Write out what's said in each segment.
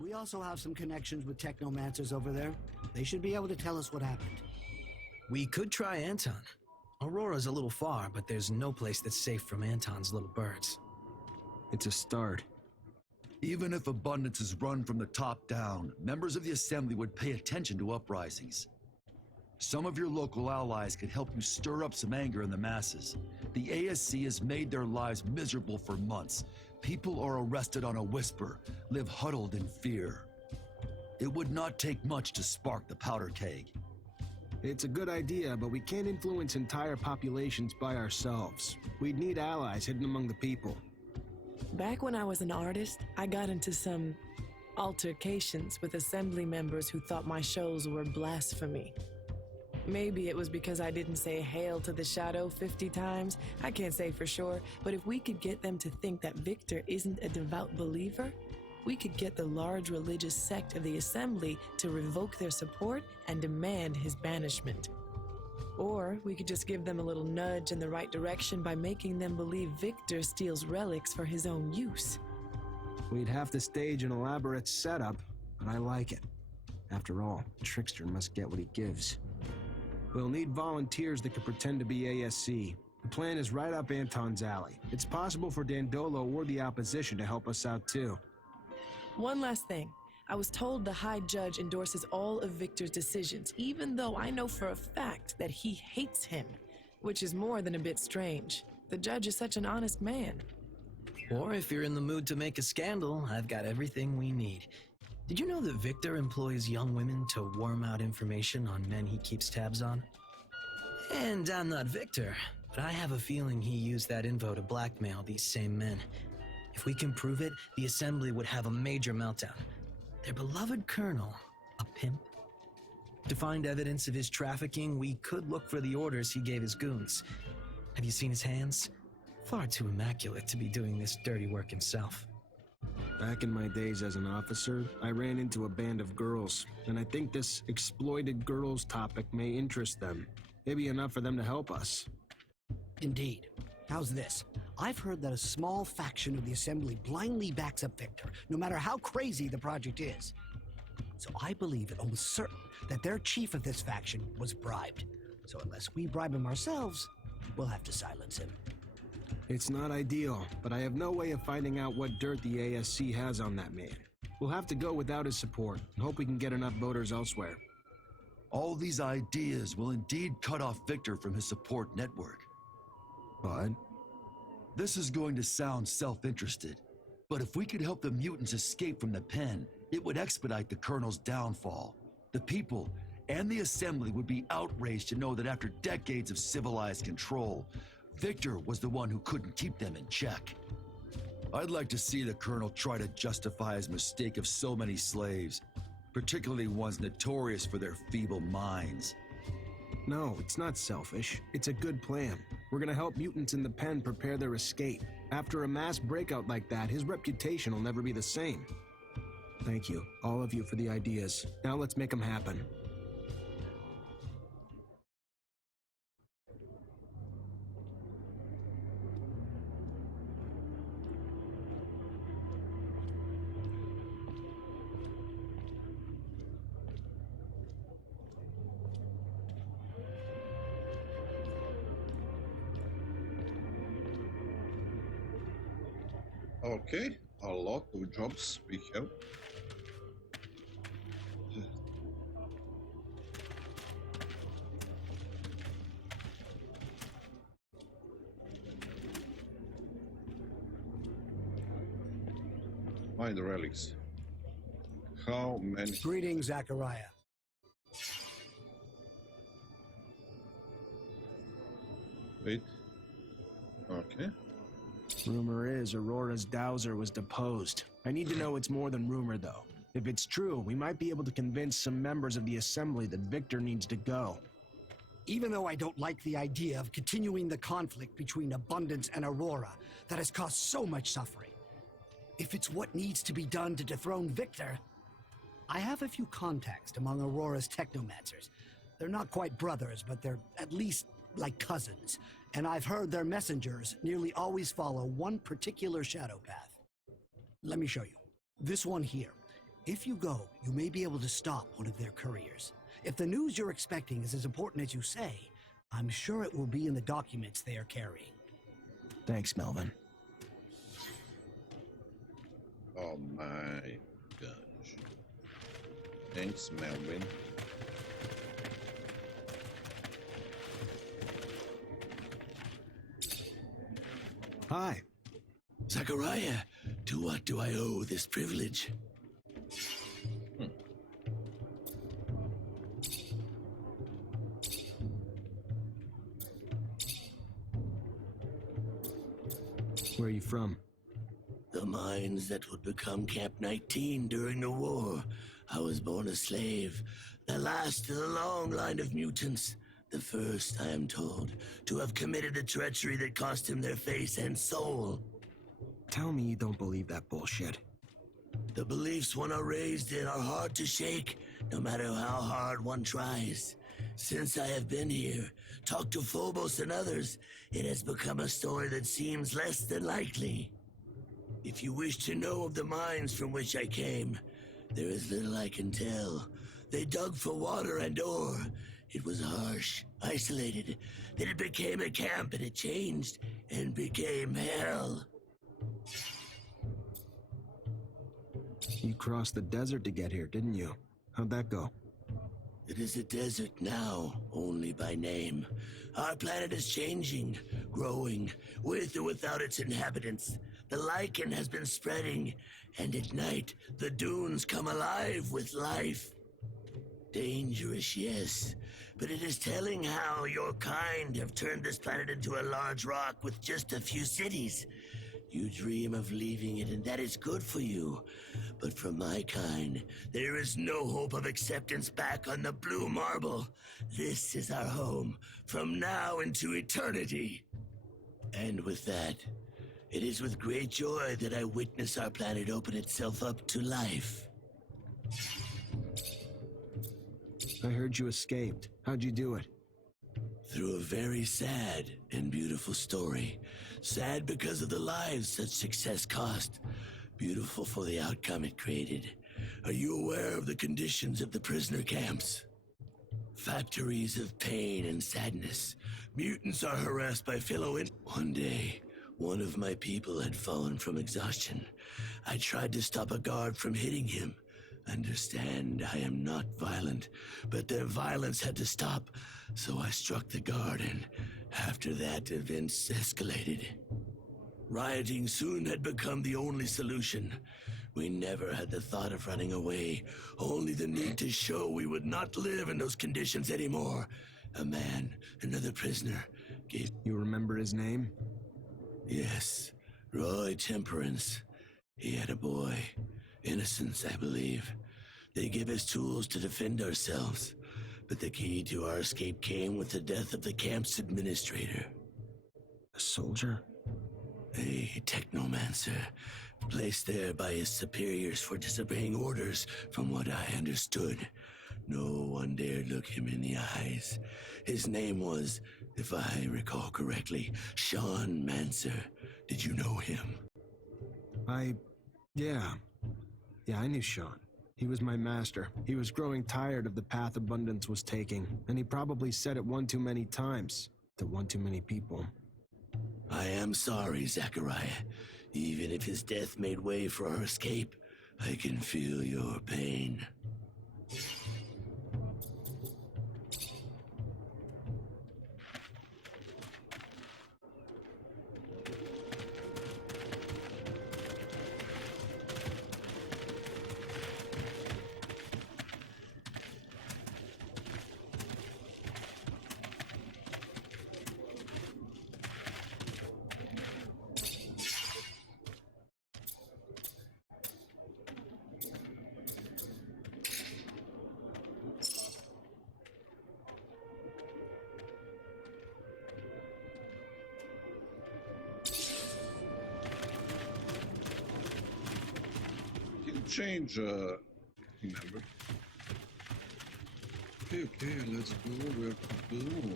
We also have some connections with Technomancers over there. They should be able to tell us what happened. We could try Anton. Aurora's a little far, but there's no place that's safe from Anton's little birds. It's a start. Even if abundance is run from the top down, members of the Assembly would pay attention to uprisings. Some of your local allies could help you stir up some anger in the masses. The ASC has made their lives miserable for months. People are arrested on a whisper, live huddled in fear. It would not take much to spark the powder keg. It's a good idea, but we can't influence entire populations by ourselves. We'd need allies hidden among the people. Back when I was an artist, I got into some altercations with Assembly members who thought my shows were blasphemy. Maybe it was because I didn't say hail to the shadow 50 times. I can't say for sure, but if we could get them to think that Victor isn't a devout believer, we could get the large religious sect of the Assembly to revoke their support and demand his banishment. Or we could just give them a little nudge in the right direction by making them believe Victor steals relics for his own use. We'd have to stage an elaborate setup, but I like it. After all, a trickster must get what he gives. We'll need volunteers that could pretend to be ASC. The plan is right up Anton's alley. It's possible for Dandolo or the opposition to help us out too. One last thing. I was told the High Judge endorses all of Victor's decisions, even though I know for a fact that he hates him, which is more than a bit strange. The judge is such an honest man. Or if you're in the mood to make a scandal, I've got everything we need. Did you know that Victor employs young women to worm out information on men he keeps tabs on? And I'm not Victor, but I have a feeling he used that info to blackmail these same men. If we can prove it, the Assembly would have a major meltdown. Their beloved colonel, a pimp? To find evidence of his trafficking, we could look for the orders he gave his goons. Have you seen his hands? Far too immaculate to be doing this dirty work himself. Back in my days as an officer, I ran into a band of girls, and I think this exploited girls topic may interest them. Maybe enough for them to help us. Indeed. How's this? I've heard that a small faction of the Assembly blindly backs up Victor, no matter how crazy the project is. So I believe it almost certain that their chief of this faction was bribed. So unless we bribe him ourselves, we'll have to silence him. It's not ideal, but I have no way of finding out what dirt the ASC has on that man. We'll have to go without his support and hope we can get enough voters elsewhere. All these ideas will indeed cut off Victor from his support network. But this is going to sound self-interested, but if we could help the mutants escape from the pen, it would expedite the Colonel's downfall. The people and the Assembly would be outraged to know that after decades of civilized control, Victor was the one who couldn't keep them in check. I'd like to see the Colonel try to justify his mistake of so many slaves, particularly ones notorious for their feeble minds. no, it's not selfish. It's a good plan. We're gonna help mutants in the pen prepare their escape. After a mass breakout like that, his reputation will never be the same. Thank you, all of you, for the ideas. Now let's make them happen. Okay, a lot of jobs we have. Find the relics. How many? Greetings, Zachariah. Wait. Okay. Rumor is Aurora's dowser was deposed. I need to know it's more than rumor, though. If it's true, we might be able to convince some members of the Assembly that Victor needs to go. Even though I don't like the idea of continuing the conflict between Abundance and Aurora that has caused so much suffering, if it's what needs to be done to dethrone Victor, I have a few contacts among Aurora's Technomancers. They're not quite brothers, but they're at least like cousins. And I've heard their messengers nearly always follow one particular shadow path. Let me show you. This one here. If you go, you may be able to stop one of their couriers. If the news you're expecting is as important as you say, I'm sure it will be in the documents they are carrying. Thanks, Melvin. Oh my gosh. Thanks, Melvin. Hi. Zachariah, to what do I owe this privilege? Where are you from? The mines that would become Camp 19 during the war. I was born a slave, the last in a long line of mutants. The first, I am told, to have committed the treachery that cost him their face and soul. Tell me you don't believe that bullshit. The beliefs one are raised in are hard to shake, no matter how hard one tries. Since I have been here, talked to Phobos and others, it has become a story that seems less than likely. If you wish to know of the mines from which I came, there is little I can tell. They dug for water and ore. It was harsh, isolated. Then it became a camp and it changed and became hell. You crossed the desert to get here, didn't you? How'd that go? It is a desert now, only by name. Our planet is changing, growing, with or without its inhabitants. The lichen has been spreading, and at night, the dunes come alive with life. Dangerous, yes, but it is telling how your kind have turned this planet into a large rock with just a few cities. You dream of leaving it, and that is good for you. But for my kind, there is no hope of acceptance back on the blue marble. This is our home, from now into eternity. And with that, it is with great joy that I witness our planet open itself up to life. I heard you escaped. How'd you do it? Through a very sad and beautiful story. Sad because of the lives such success cost. Beautiful for the outcome it created. Are you aware of the conditions of the prisoner camps? Factories of pain and sadness. Mutants are harassed by One day, one of my people had fallen from exhaustion. I tried to stop a guard from hitting him. Understand, I am not violent, but their violence had to stop, so I struck the guard, and after that, events escalated. Rioting soon had become the only solution. We never had the thought of running away, only the need to show we would not live in those conditions anymore. A man, another prisoner, gave... You remember his name? Yes, Roy Temperance. He had a boy. Innocence, I believe. They gave us tools to defend ourselves, but the key to our escape came with the death of the camp's administrator. A soldier? A Technomancer, placed there by his superiors for disobeying orders, from what I understood. No one dared look him in the eyes. His name was, if I recall correctly, Sean Mancer. Did you know him? Yeah, I knew Sean. He was my master. He was growing tired of the path Abundance was taking, and he probably said it one too many times to one too many people. I am sorry, Zachariah. Even if his death made way for our escape, I can feel your pain. Change remember. Okay, let's go where to go.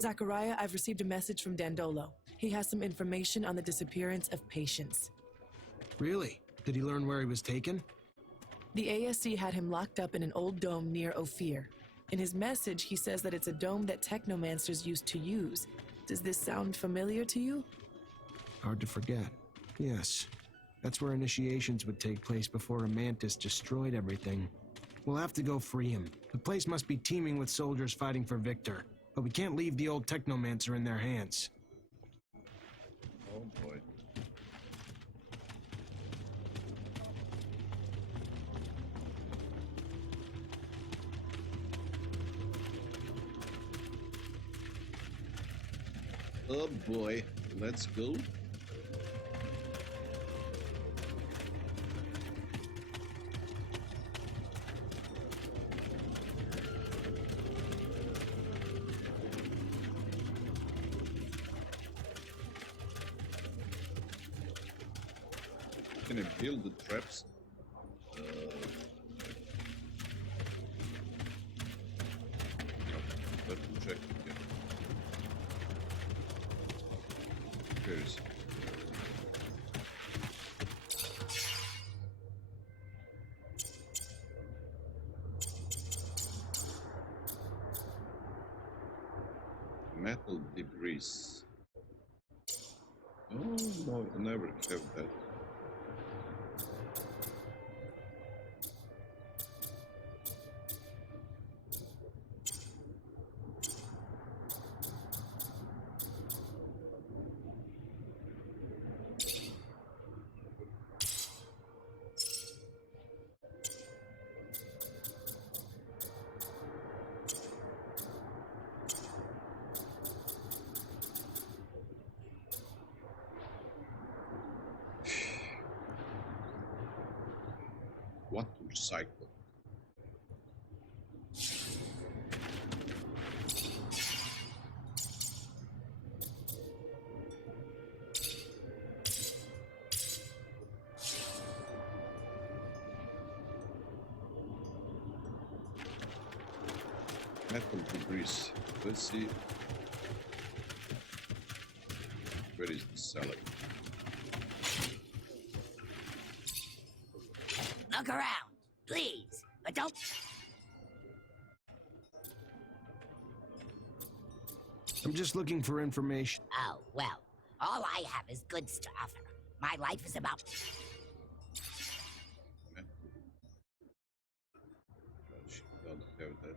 Zachariah, I've received a message from Dandolo. He has some information on the disappearance of patients. Really? Did he learn where he was taken? The ASC had him locked up in an old dome near Ophir. In his message, he says that it's a dome that Technomancers used to use. Does this sound familiar to you? Hard to forget. Yes. That's where initiations would take place before a mantis destroyed everything. We'll have to go free him. The place must be teeming with soldiers fighting for Victor. But we can't leave the old Technomancer in their hands. Oh boy. Oh boy, let's go. Can I build the traps? Let me check again. Where is it? Metal debris. Oh no, I never have that. What to recycle? Metal debris. Let's see. Where is the salad? Look around, please, but don't. I'm just looking for information. Oh, well, all I have is good stuff. My life is about. She don't have that.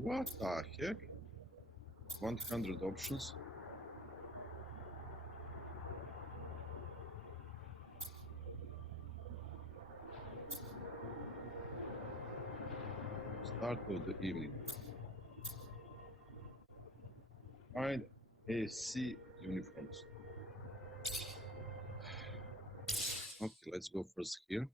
What the heck? 100 options? Start of the evening. Find AC uniforms. Okay, let's go first here.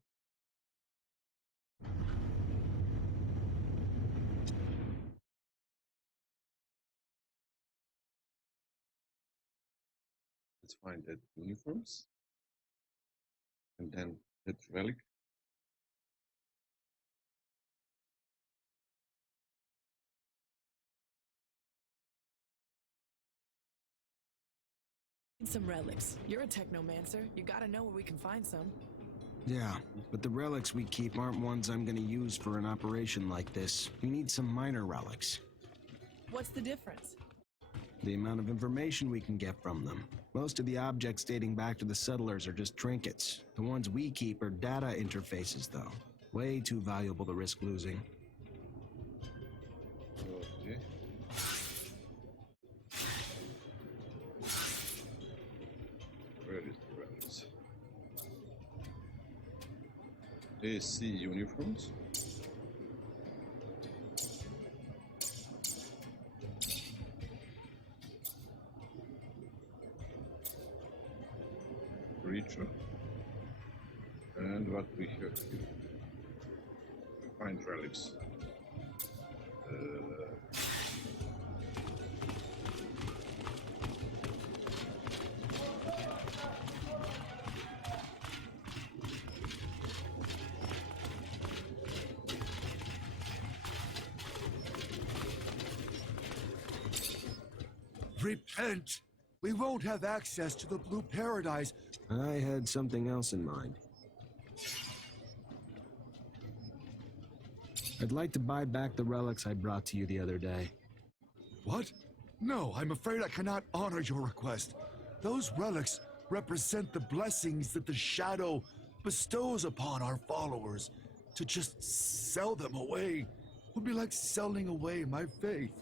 Let's find that uniforms. And then that relic. Need some relics. You're a Technomancer. You gotta know where we can find some. Yeah, but the relics we keep aren't ones I'm gonna use for an operation like this. We need some minor relics. What's the difference? The amount of information we can get from them. Most of the objects dating back to the settlers are just trinkets. The ones we keep are data interfaces, though. Way too valuable to risk losing. Okay. Where is the relics? AC uniforms. Creature. And what we have here. Find relics. Repent! We won't have access to the Blue Paradise. I had something else in mind. I'd like to buy back the relics I brought to you the other day. What? No, I'm afraid I cannot honor your request. Those relics represent the blessings that the Shadow bestows upon our followers. To just sell them away would be like selling away my faith.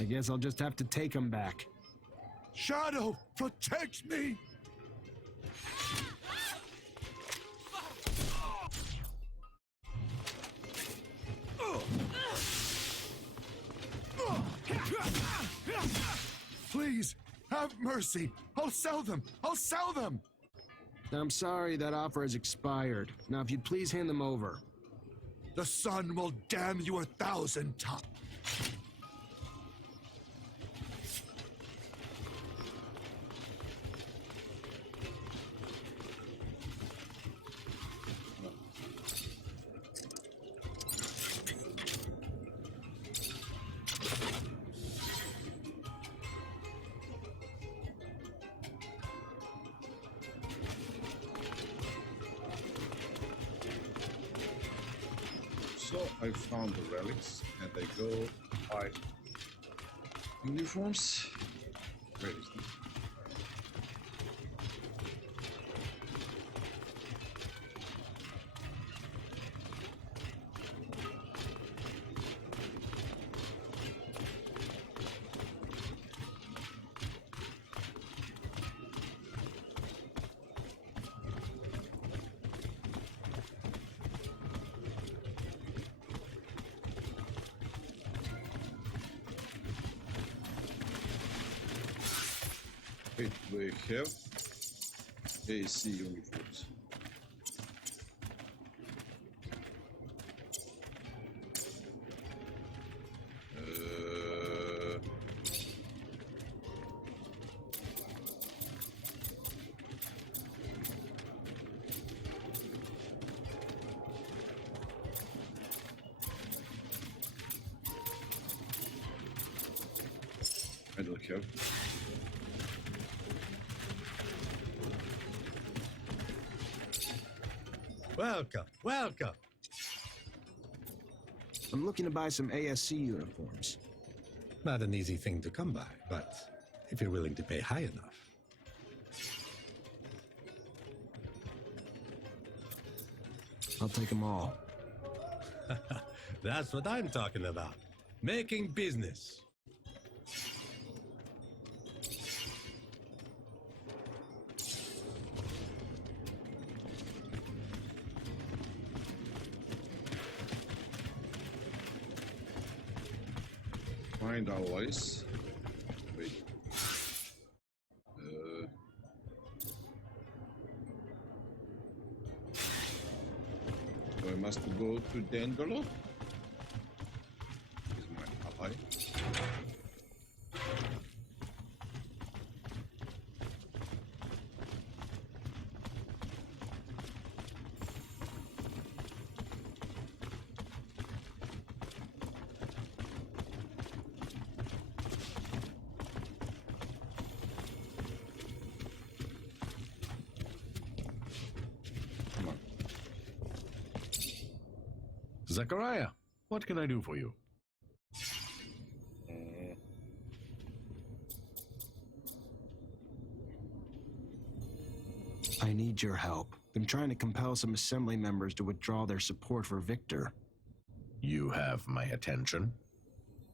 I guess I'll just have to take them back. Shadow, protect me! Please, have mercy. I'll sell them. I'll sell them. I'm sorry, that offer has expired. Now, if you'd please hand them over. The sun will damn you 1,000 times. So I found the relics and I go buy uniforms. Where is it? Wait, we have AC uniforms. I don't have. Welcome, welcome. I'm looking to buy some ASC uniforms. Not an easy thing to come by, but if you're willing to pay high enough. I'll take them all. That's what I'm talking about. Making business. Find alloys. Wait. So I must go to Dendolo. Is my ally. Come on. Zachariah, what can I do for you? I need your help. I'm trying to compel some assembly members to withdraw their support for Victor. You have my attention.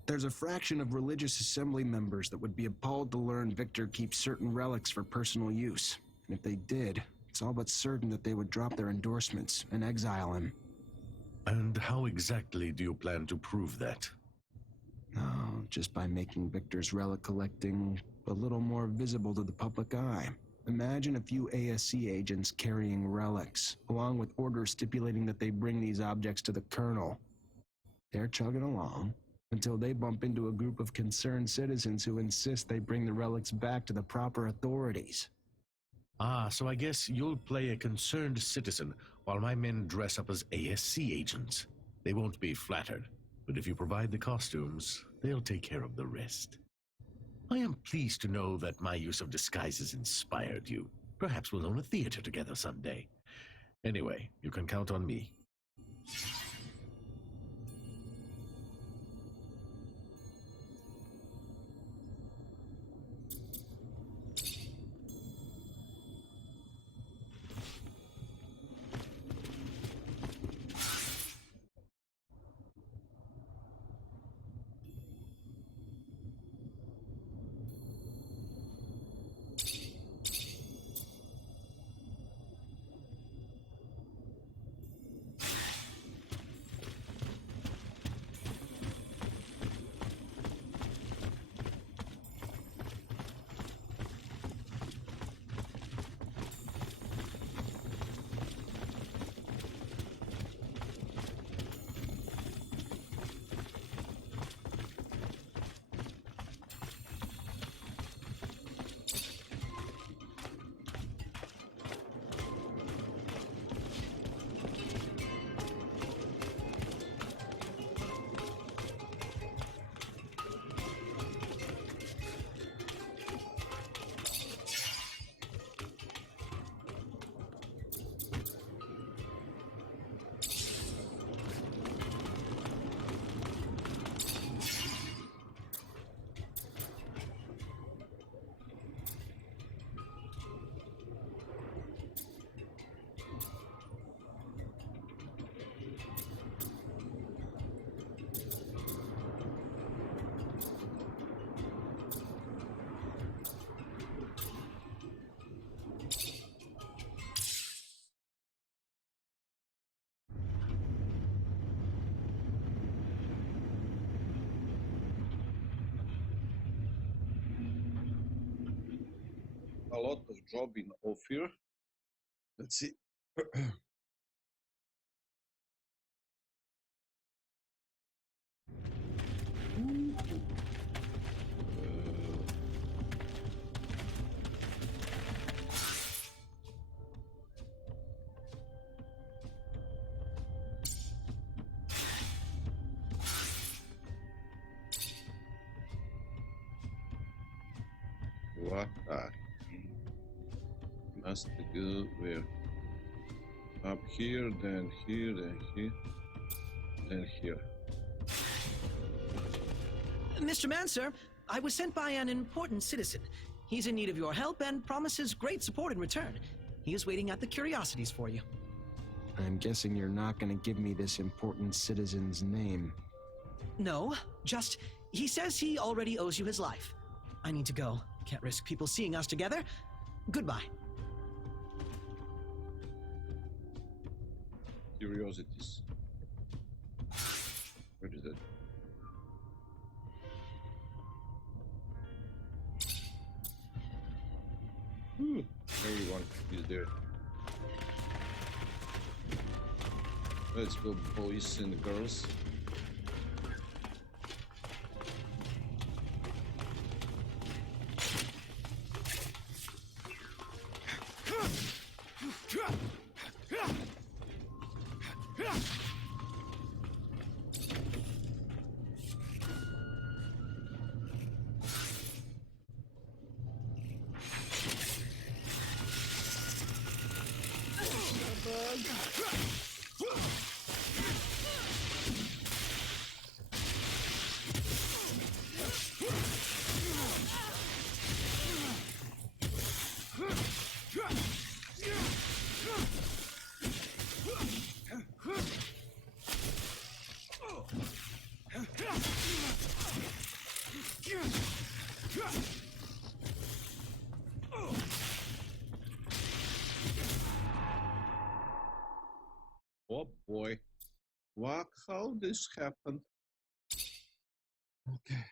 There's a fraction of religious assembly members that would be appalled to learn Victor keeps certain relics for personal use. And if they did, it's all but certain that they would drop their endorsements and exile him. And how exactly do you plan to prove that? Oh, just by making Victor's relic collecting a little more visible to the public eye. Imagine a few ASC agents carrying relics, along with orders stipulating that they bring these objects to the Colonel. They're chugging along until they bump into a group of concerned citizens who insist they bring the relics back to the proper authorities. Ah, so I guess you'll play a concerned citizen while my men dress up as ASC agents. They won't be flattered, but if you provide the costumes, they'll take care of the rest. I am pleased to know that my use of disguises inspired you. Perhaps we'll own a theater together someday. Anyway, you can count on me. A lot of job in Ophir. Let's see. What are must go where? Up here, then here, then here, then here. Mr. Mancer, I was sent by an important citizen. He's in need of your help and promises great support in return. He is waiting at the curiosities for you. I'm guessing you're not going to give me this important citizen's name. No, just he says he already owes you his life. I need to go. Can't risk people seeing us together. Goodbye. Curiosities. Where is that? Everyone is there. Let's go, boys and girls. Oh boy, what? How this happened? Okay.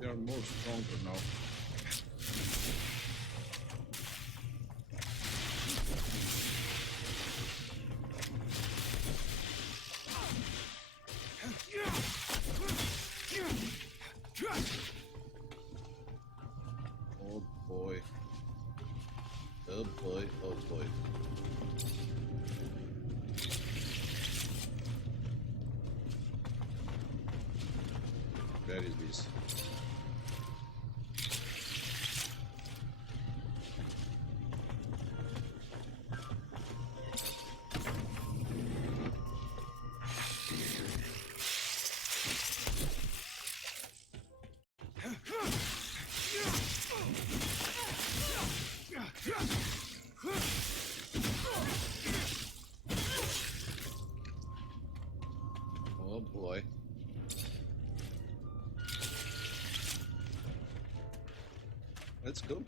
They are more stronger now. Oh boy. Oh boy, oh boy. Where is this? Oh boy. Let's go.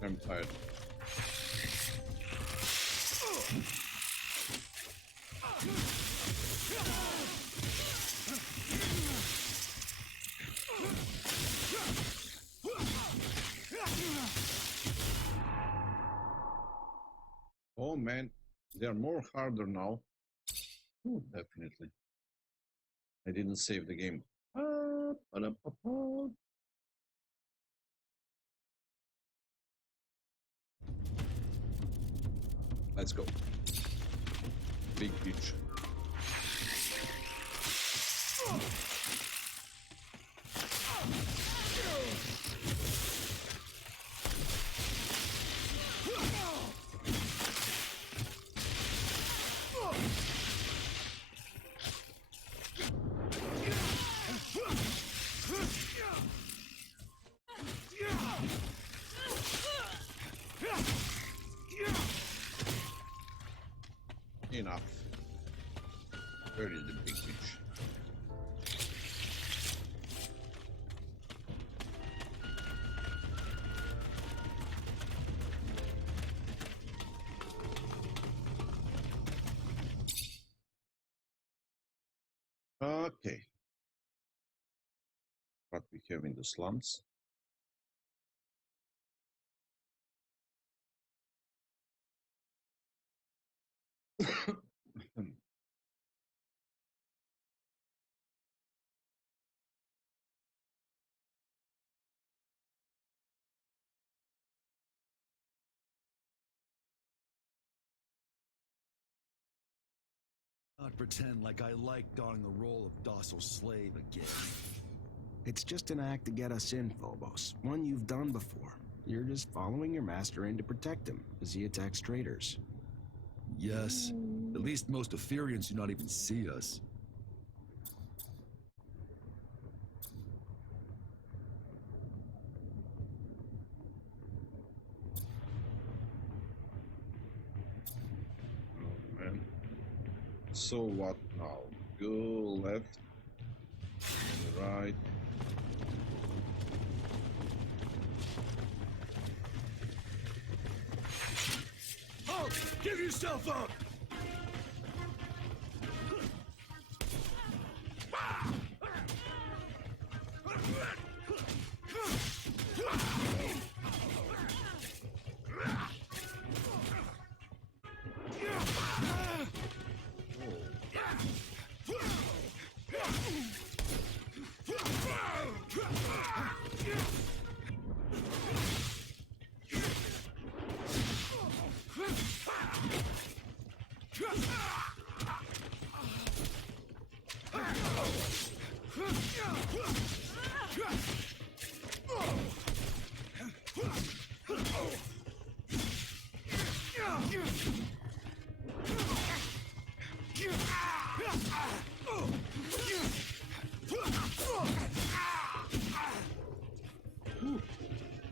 I'm tired. Oh man, they are more harder now. Ooh, definitely. I didn't save the game. Let's go. Big beach. Enough. Where is the big fish? Okay. What we have in the slums? Not pretend like I like donning the role of docile slave again. It's just an act to get us in, Phobos. One you've done before. You're just following your master in to protect him as he attacks traitors. Yes. At least most Ethereans do not even see us. Oh man. So what now? Go left and right. Halt! Give yourself up!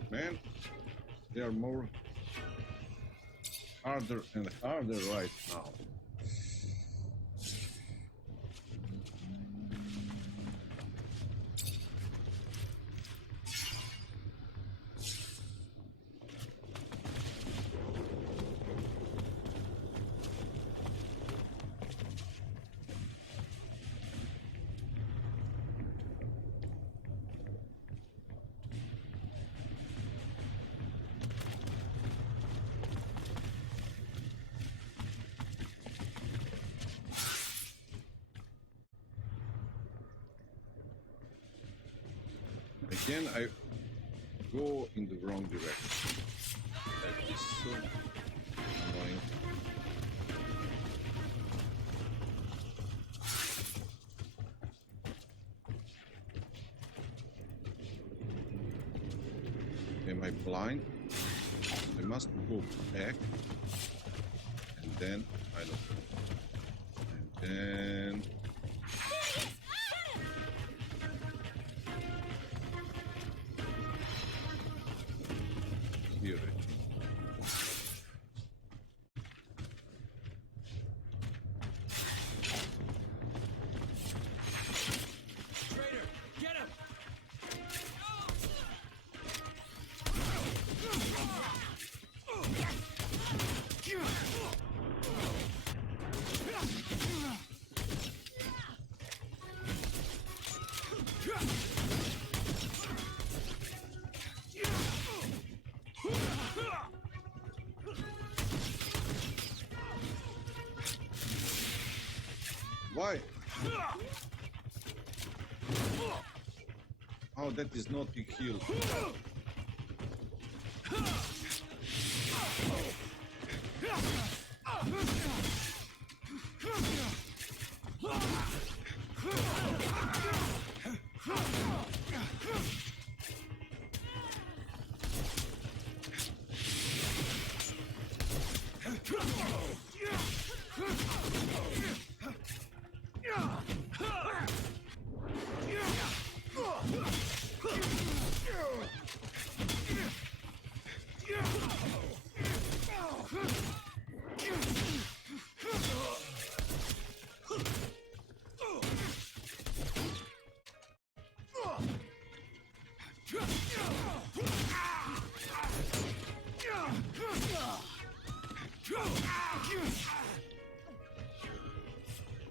Man, they are more harder and harder right now. Again, I go in the wrong direction. That is so annoying. Am I blind? I must go back. And then, I don't know. And then... Here it is. Traitor, get him! Why? Oh, that is not a kill.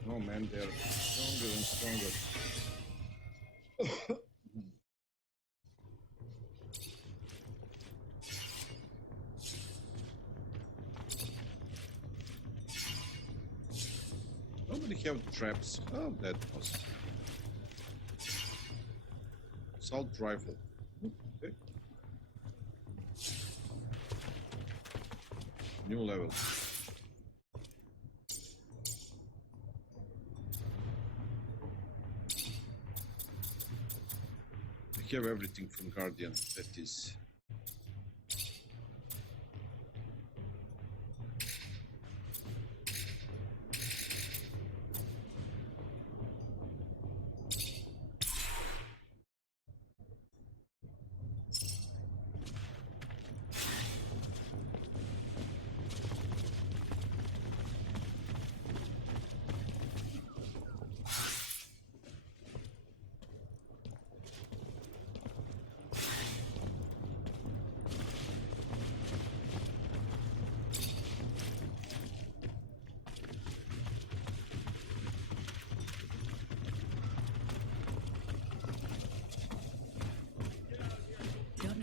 Oh man, they're stronger and stronger. Nobody have traps. Oh, that was assault rifle. Okay. New level. I have everything from Guardian. That is.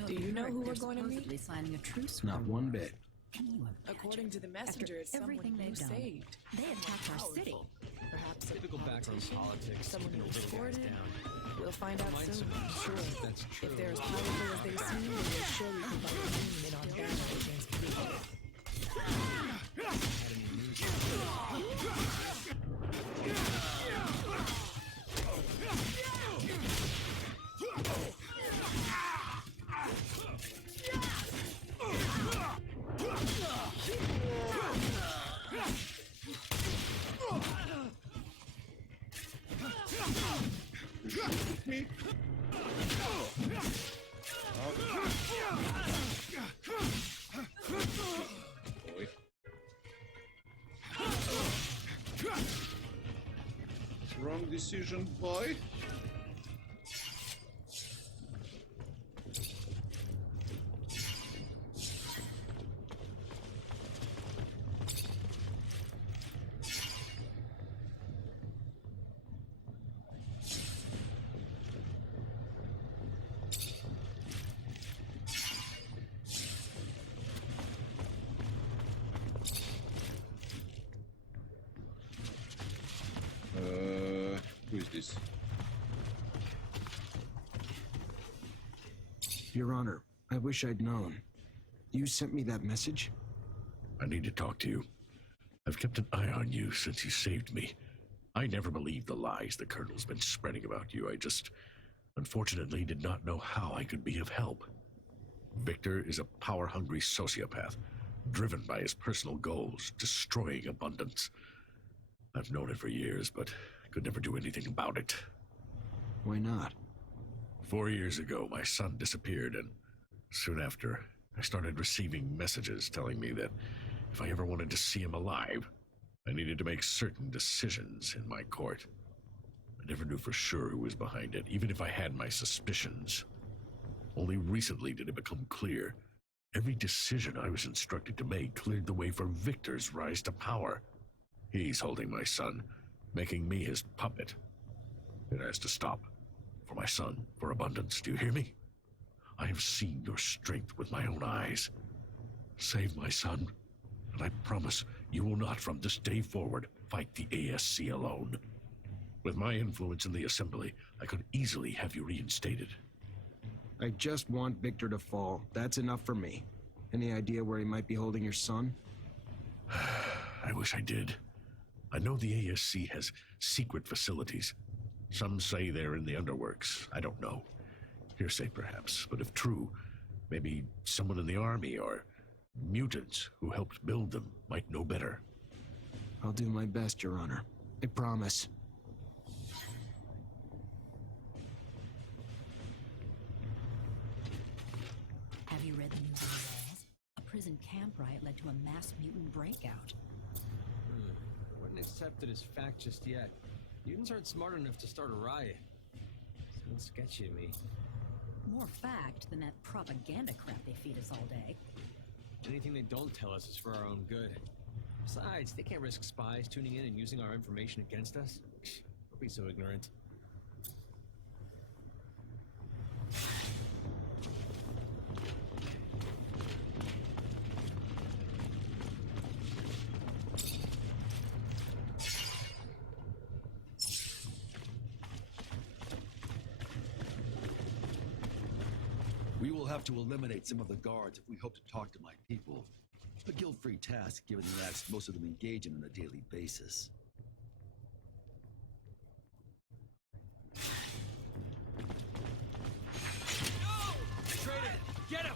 Do you know who we're going to meet? Signing a truce. Not one bit. Can you imagine? According to the messenger, it's someone everything you they've done, saved. they attacked our city. Perhaps a Typical background politician, politics. someone keeping who the little guys supported. down. We'll find out Might soon, I'm sure. That's true. If they're as powerful as they seem, then they'll surely provide a union in our battle against people. Me. Boy. Wrong decision, boy. Who is this? Your Honor, I wish I'd known. You sent me that message? I need to talk to you. I've kept an eye on you since you saved me. I never believed the lies the Colonel's been spreading about you. I just, unfortunately, did not know how I could be of help. Victor is a power-hungry sociopath, driven by his personal goals, destroying abundance. I've known it for years, but I could never do anything about it. Why not? 4 years ago, my son disappeared, and soon after, I started receiving messages telling me that if I ever wanted to see him alive, I needed to make certain decisions in my court. I never knew for sure who was behind it, even if I had my suspicions. Only recently did it become clear. Every decision I was instructed to make cleared the way for Victor's rise to power. He's holding my son, making me his puppet. It has to stop. For my son, for abundance. Do you hear me? I have seen your strength with my own eyes. Save my son, and I promise you will not, from this day forward, fight the ASC alone. With my influence in the Assembly, I could easily have you reinstated. I just want Victor to fall. That's enough for me. Any idea where he might be holding your son? I wish I did. I know the ASC has secret facilities. Some say they're in the underworks. I don't know. Hearsay, perhaps, but if true, maybe someone in the army or mutants who helped build them might know better. I'll do my best, Your Honor. I promise. Have you read the news on the walls? A prison camp riot led to a mass mutant breakout. Wouldn't accept it as fact just yet. Mutants aren't smart enough to start a riot. Sounds sketchy to me. More fact than that propaganda crap they feed us all day. Anything they don't tell us is for our own good. Besides, they can't risk spies tuning in and using our information against us. Don't be so ignorant. We will have to eliminate some of the guards if we hope to talk to my people. A guilt-free task, given the acts most of them engage in on a daily basis. Traitor! Get him!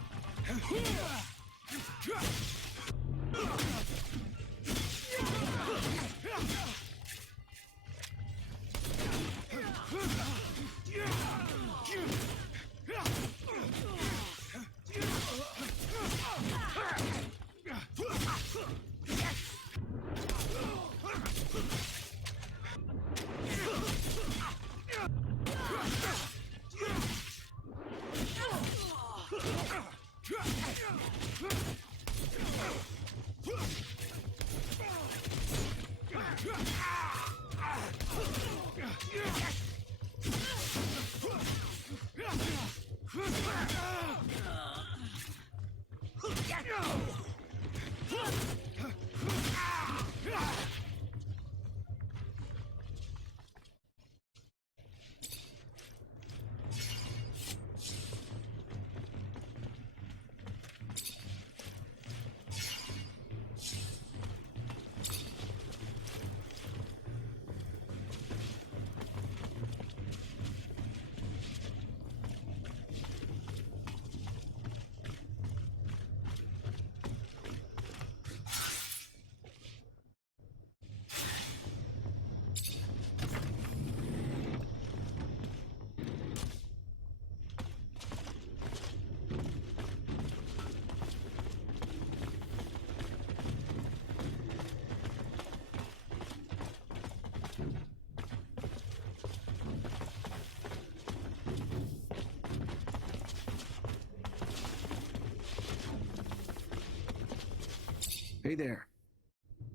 Hey there.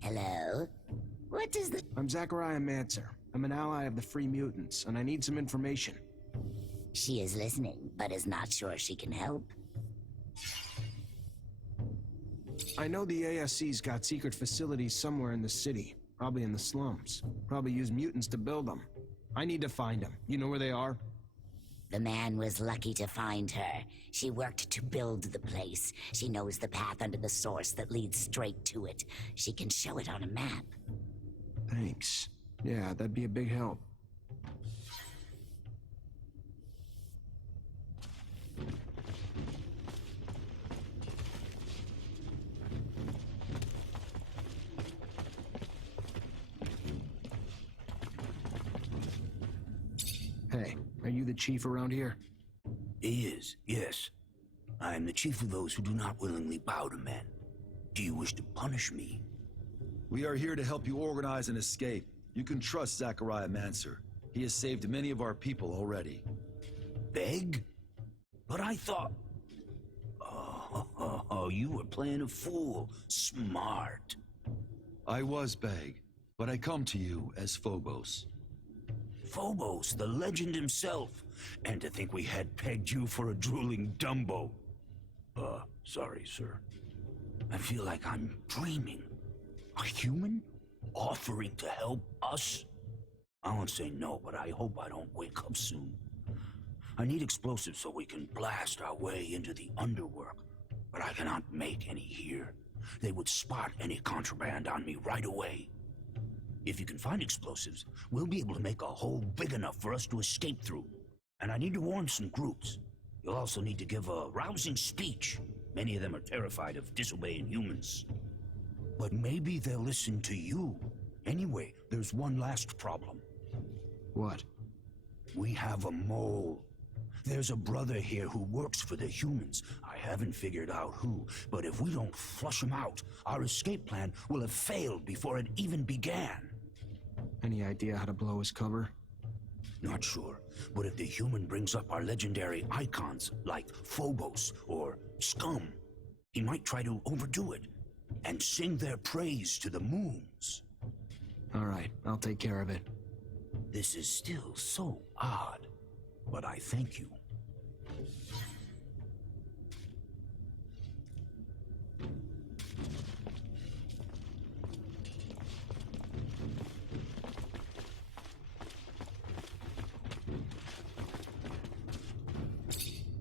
Hello? What is the... I'm Technomancer. I'm an ally of the Free Mutants, and I need some information. She is listening, but is not sure she can help. I know the ASC's got secret facilities somewhere in the city. Probably in the slums. Probably use mutants to build them. I need to find them. You know where they are? The man was lucky to find her. She worked to build the place. She knows the path under the source that leads straight to it. She can show it on a map. Thanks. Yeah, that'd be a big help. Hey, are you the chief around here? He is, yes. I am the chief of those who do not willingly bow to men. Do you wish to punish me? We are here to help you organize an escape. You can trust Technomancer. He has saved many of our people already. Beg? But I thought... Oh, you were playing a fool. Smart. I was Beg, but I come to you as Phobos. Phobos, the legend himself. And to think we had pegged you for a drooling Dumbo. Sorry, sir. I feel like I'm dreaming. A human offering to help us? I won't say no, but I hope I don't wake up soon. I need explosives so we can blast our way into the underworld, but I cannot make any here. They would spot any contraband on me right away. If you can find explosives, we'll be able to make a hole big enough for us to escape through. And I need to warn some groups. You'll also need to give a rousing speech. Many of them are terrified of disobeying humans. But maybe they'll listen to you. Anyway, there's one last problem. What? We have a mole. There's a brother here who works for the humans. I haven't figured out who, but if we don't flush him out, our escape plan will have failed before it even began. Any idea how to blow his cover? Not sure, but if the human brings up our legendary icons, like Phobos or Scum, he might try to overdo it and sing their praise to the moons. All right, I'll take care of it. This is still so odd, but I thank you.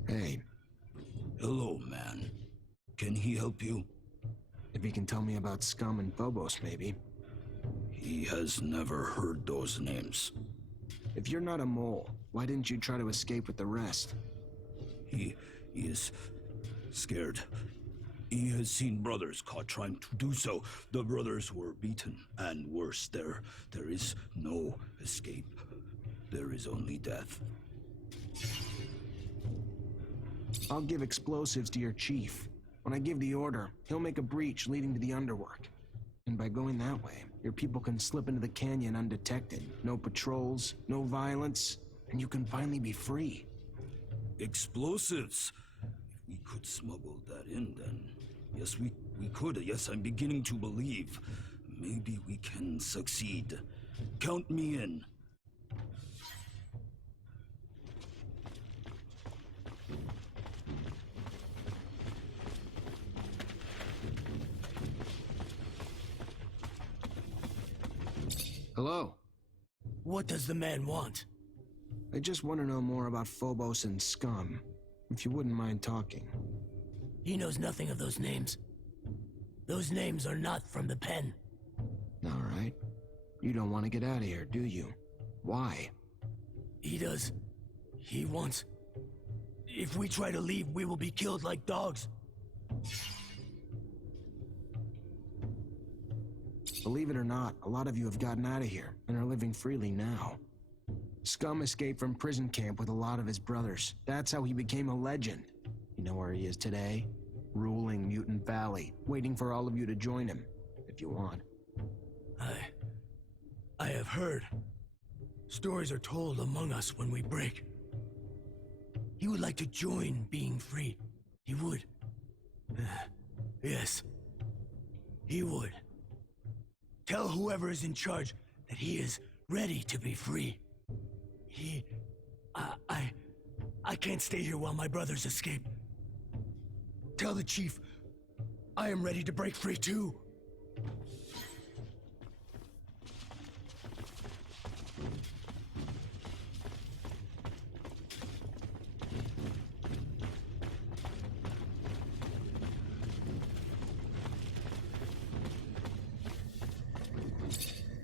Hey. Hello, man. Can he help you? If he can tell me about Scum and Phobos, maybe. He has never heard those names. If you're not a mole, why didn't you try to escape with the rest? He is scared. He has seen brothers caught trying to do so. The brothers were beaten, and worse, there is no escape. There is only death. I'll give explosives to your chief. When I give the order, he'll make a breach leading to the underworld. And by going that way, your people can slip into the canyon undetected. No patrols, no violence, and you can finally be free. Explosives? If we could smuggle that in, then... Yes, we could. Yes, I'm beginning to believe. Maybe we can succeed. Count me in. Hello? What does the man want? I just want to know more about Phobos and Scum, if you wouldn't mind talking. He knows nothing of those names. Those names are not from the pen. All right. You don't want to get out of here, do you? Why? He does. He wants... If we try to leave, we will be killed like dogs. Believe it or not, a lot of you have gotten out of here and are living freely now. Scum escaped from prison camp with a lot of his brothers. That's how he became a legend. You know where he is today? Ruling Mutant Valley, waiting for all of you to join him, if you want. I have heard. Stories are told among us when we break. He would like to join being free. He would. Yes. He would. Tell whoever is in charge that he is ready to be free. I can't stay here while my brothers escape. Tell the chief I am ready to break free too.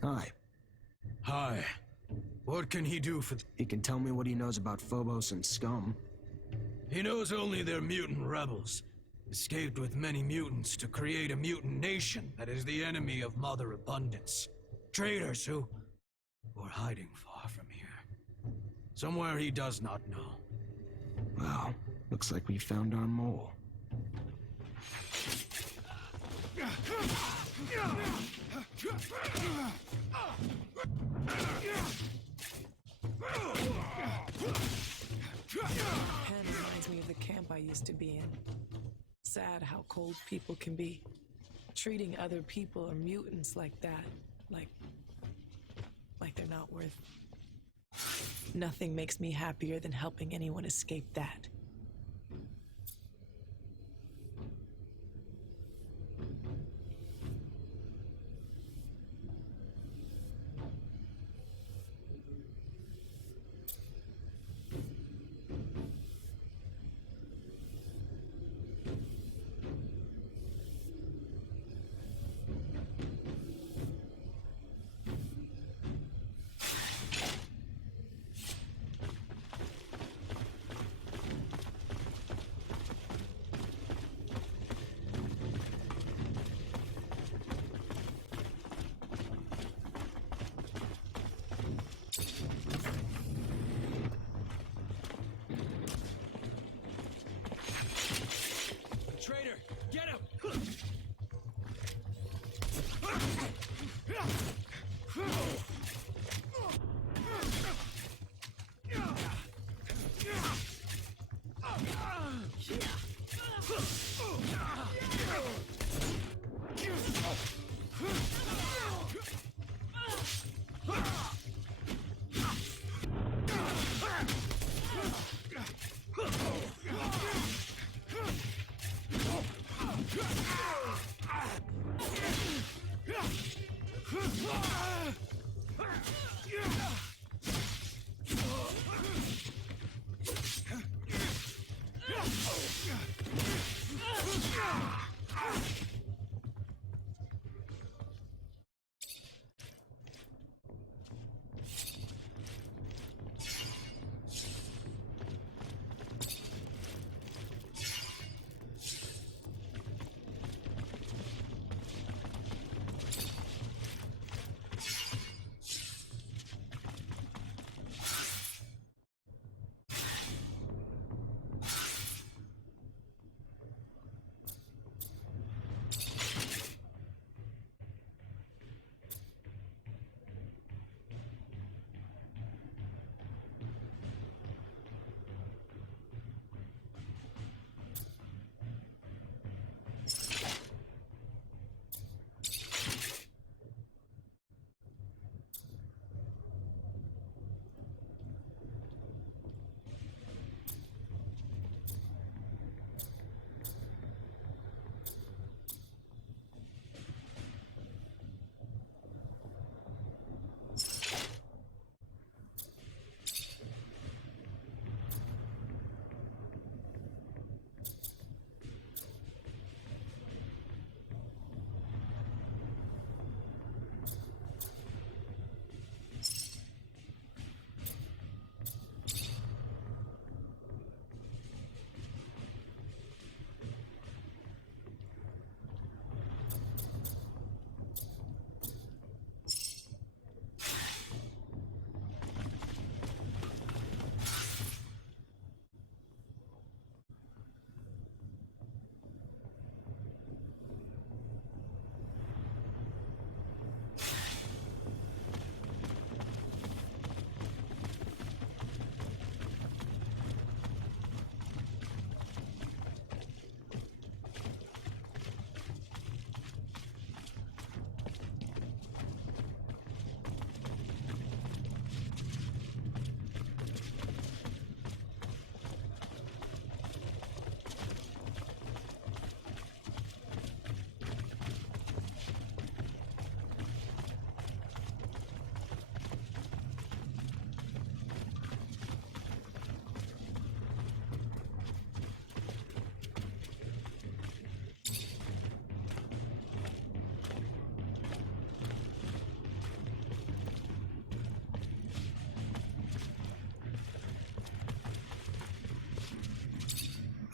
Hi. Hi. What can he do for... He can tell me what he knows about Phobos and Scum. He knows only they're mutant rebels. Escaped with many mutants to create a mutant nation that is the enemy of Mother Abundance. Traitors who are hiding far from here. Somewhere he does not know. Well, looks like we found our mole. Pen reminds me of the camp I used to be in. Sad how cold people can be. Treating other people or mutants like that, like they're not worth. Nothing makes me happier than helping anyone escape that.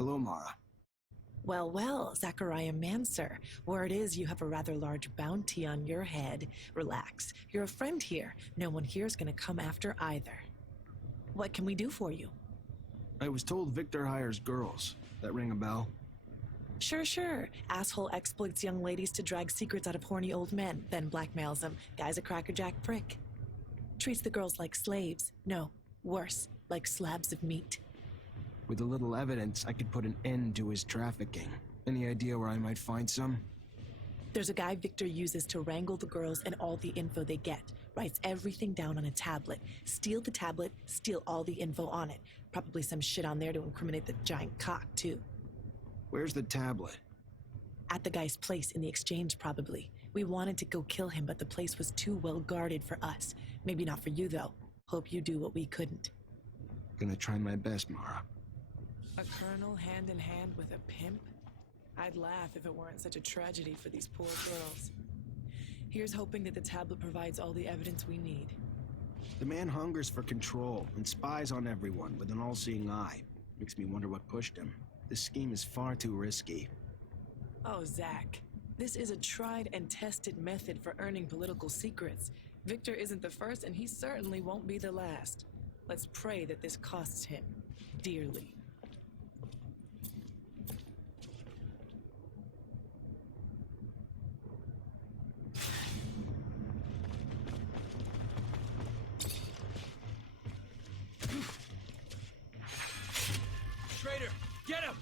Hello, Mara. Well, well, Zachariah Mancer. Word is you have a rather large bounty on your head. Relax. You're a friend here. No one here is going to come after either. What can we do for you? I was told Victor hires girls. That ring a bell? Sure. Asshole exploits young ladies to drag secrets out of horny old men, then blackmails them. Guy's a crackerjack prick. Treats the girls like slaves. No, worse, like slabs of meat. With a little evidence, I could put an end to his trafficking. Any idea where I might find some? There's a guy Victor uses to wrangle the girls and all the info they get. Writes everything down on a tablet. Steal the tablet, steal all the info on it. Probably some shit on there to incriminate the giant cock, too. Where's the tablet? At the guy's place in the exchange, probably. We wanted to go kill him, but the place was too well guarded for us. Maybe not for you, though. Hope you do what we couldn't. Gonna try my best, Mara. A colonel hand in hand with a pimp? I'd laugh if it weren't such a tragedy for these poor girls. Here's hoping that the tablet provides all the evidence we need. The man hungers for control and spies on everyone with an all-seeing eye. Makes me wonder what pushed him. This scheme is far too risky. Oh, Zach. This is a tried and tested method for earning political secrets. Victor isn't the first, and he certainly won't be the last. Let's pray that this costs him dearly. Traitor, get him!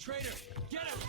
Traitor, get him!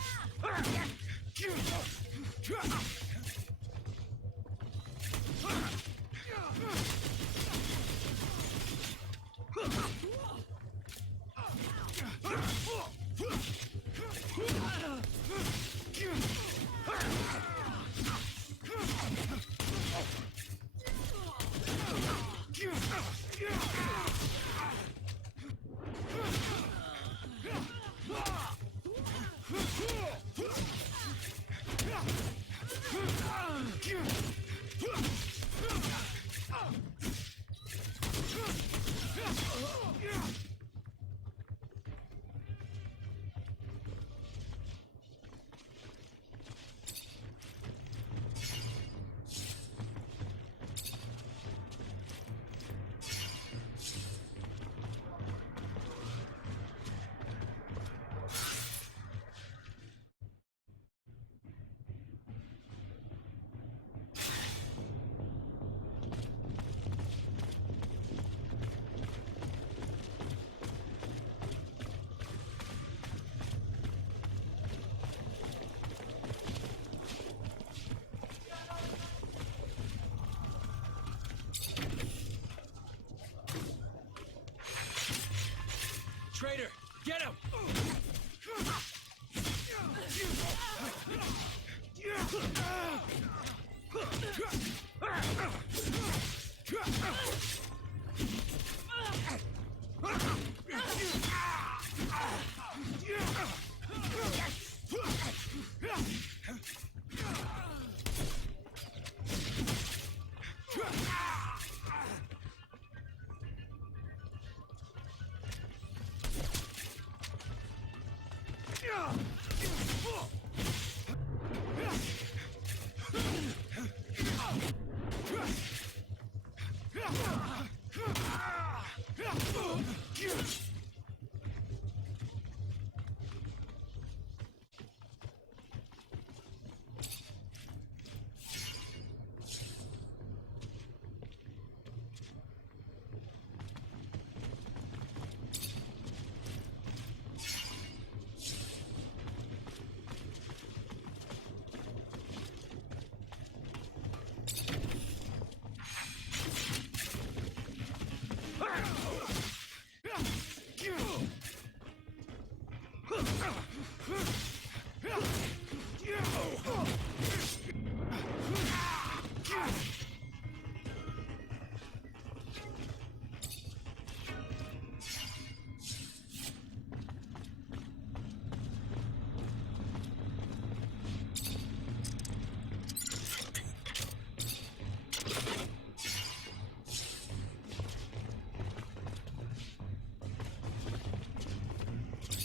traitor! Get him!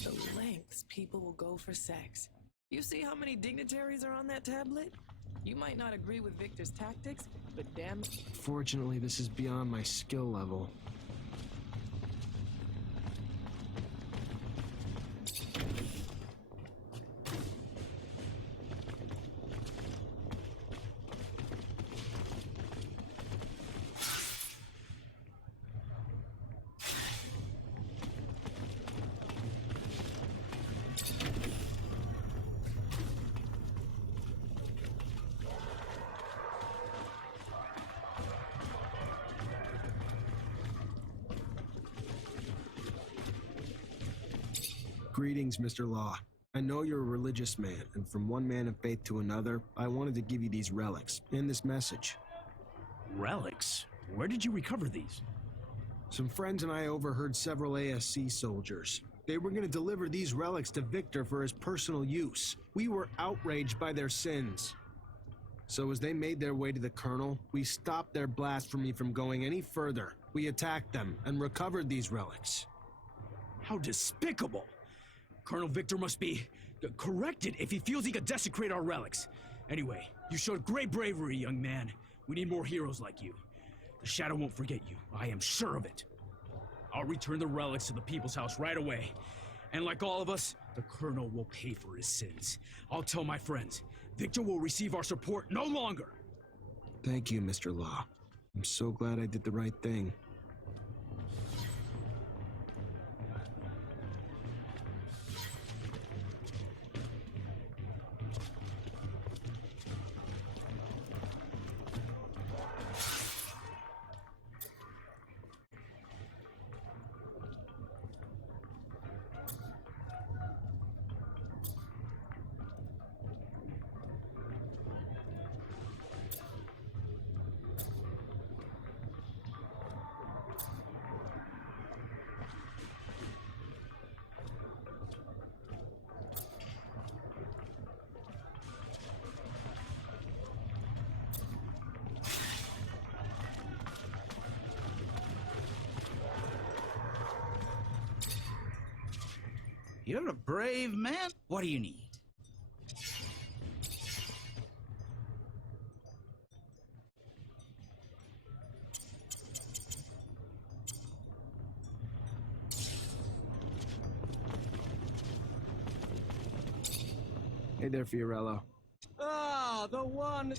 The lengths people will go for sex. You see how many dignitaries are on that tablet? You might not agree with Victor's tactics, but damn. Fortunately, this is beyond my skill level. Greetings, Mr. Law. I know you're a religious man, and from one man of faith to another, I wanted to give you these relics and this message. Relics? Where did you recover these? Some friends and I overheard several ASC soldiers. They were going to deliver these relics to Victor for his personal use. We were outraged by their sins. So as they made their way to the Colonel, we stopped their blasphemy from going any further. We attacked them and recovered these relics. How despicable! Colonel Victor must be corrected if he feels he could desecrate our relics. Anyway, you showed great bravery, young man. We need more heroes like you. The Shadow won't forget you. I am sure of it. I'll return the relics to the People's House right away. And like all of us, the Colonel will pay for his sins. I'll tell my friends. Victor will receive our support no longer. Thank you, Mr. Law. I'm so glad I did the right thing. You're a brave man. What do you need? Hey there, Fiorello. Ah, the one.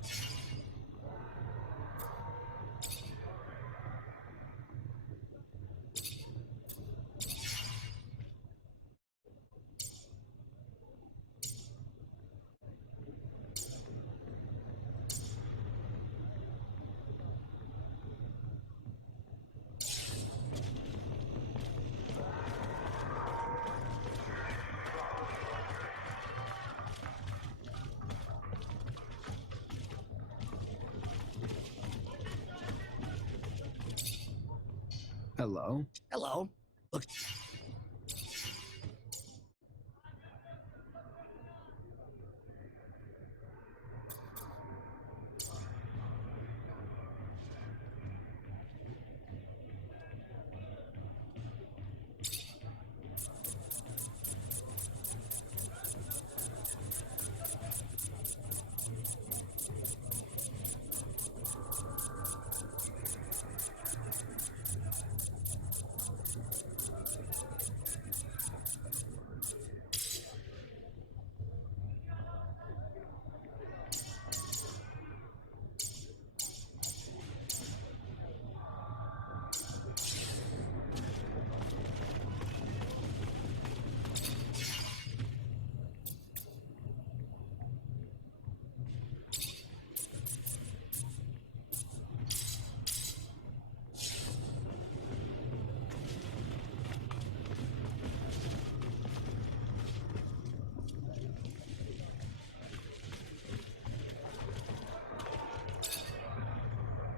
Hello? Hello. Look.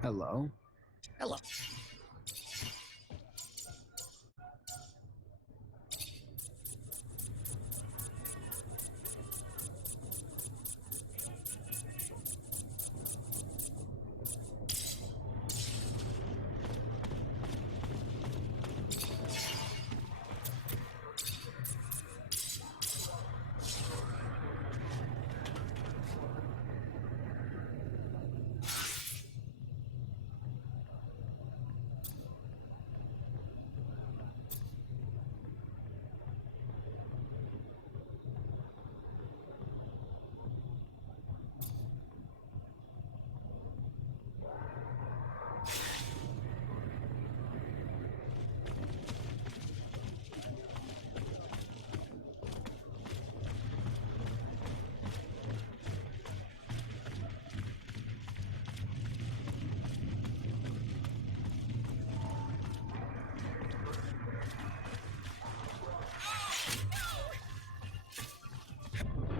Hello? Hello.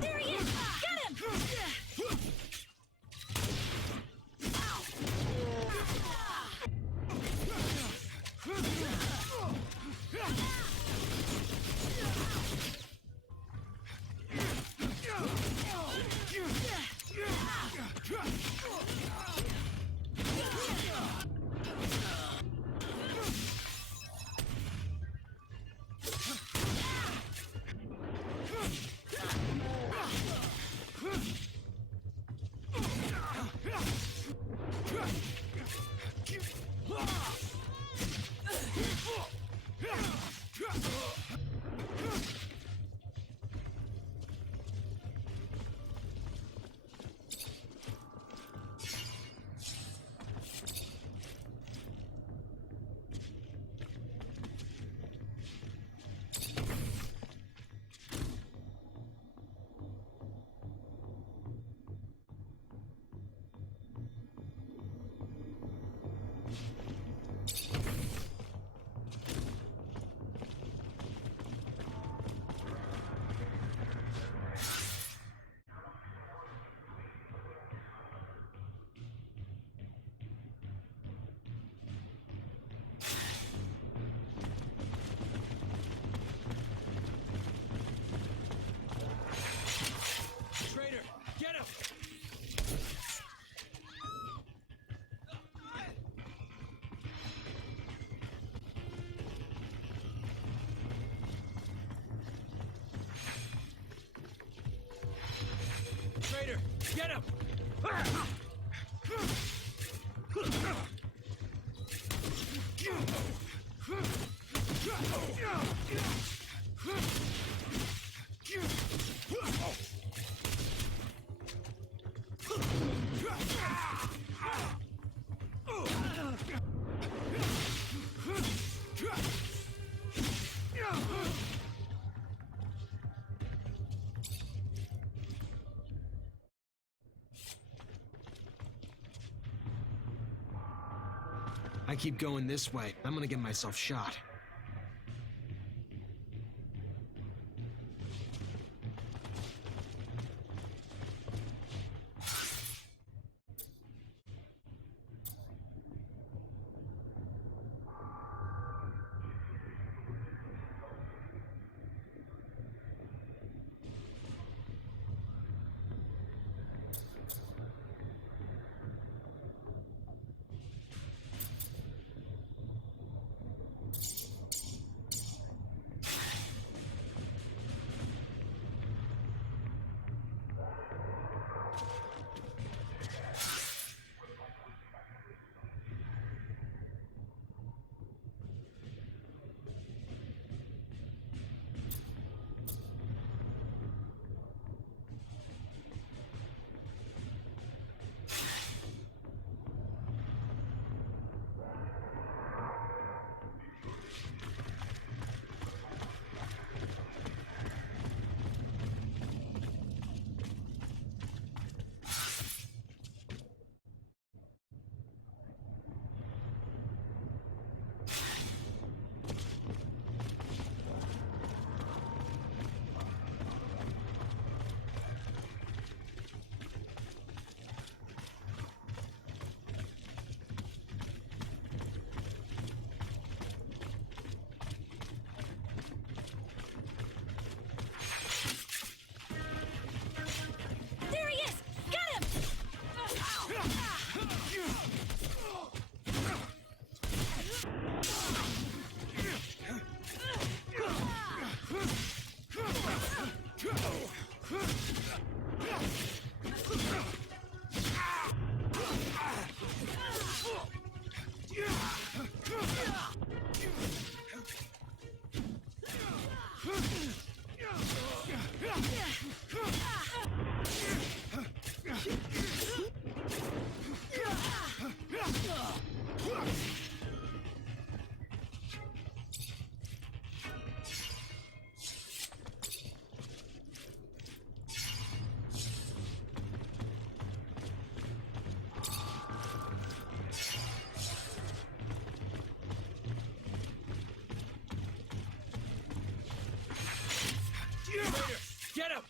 There he is! Get him! Traitor, get him! Traitor, get him! I keep going this way. I'm gonna get myself shot. Get him!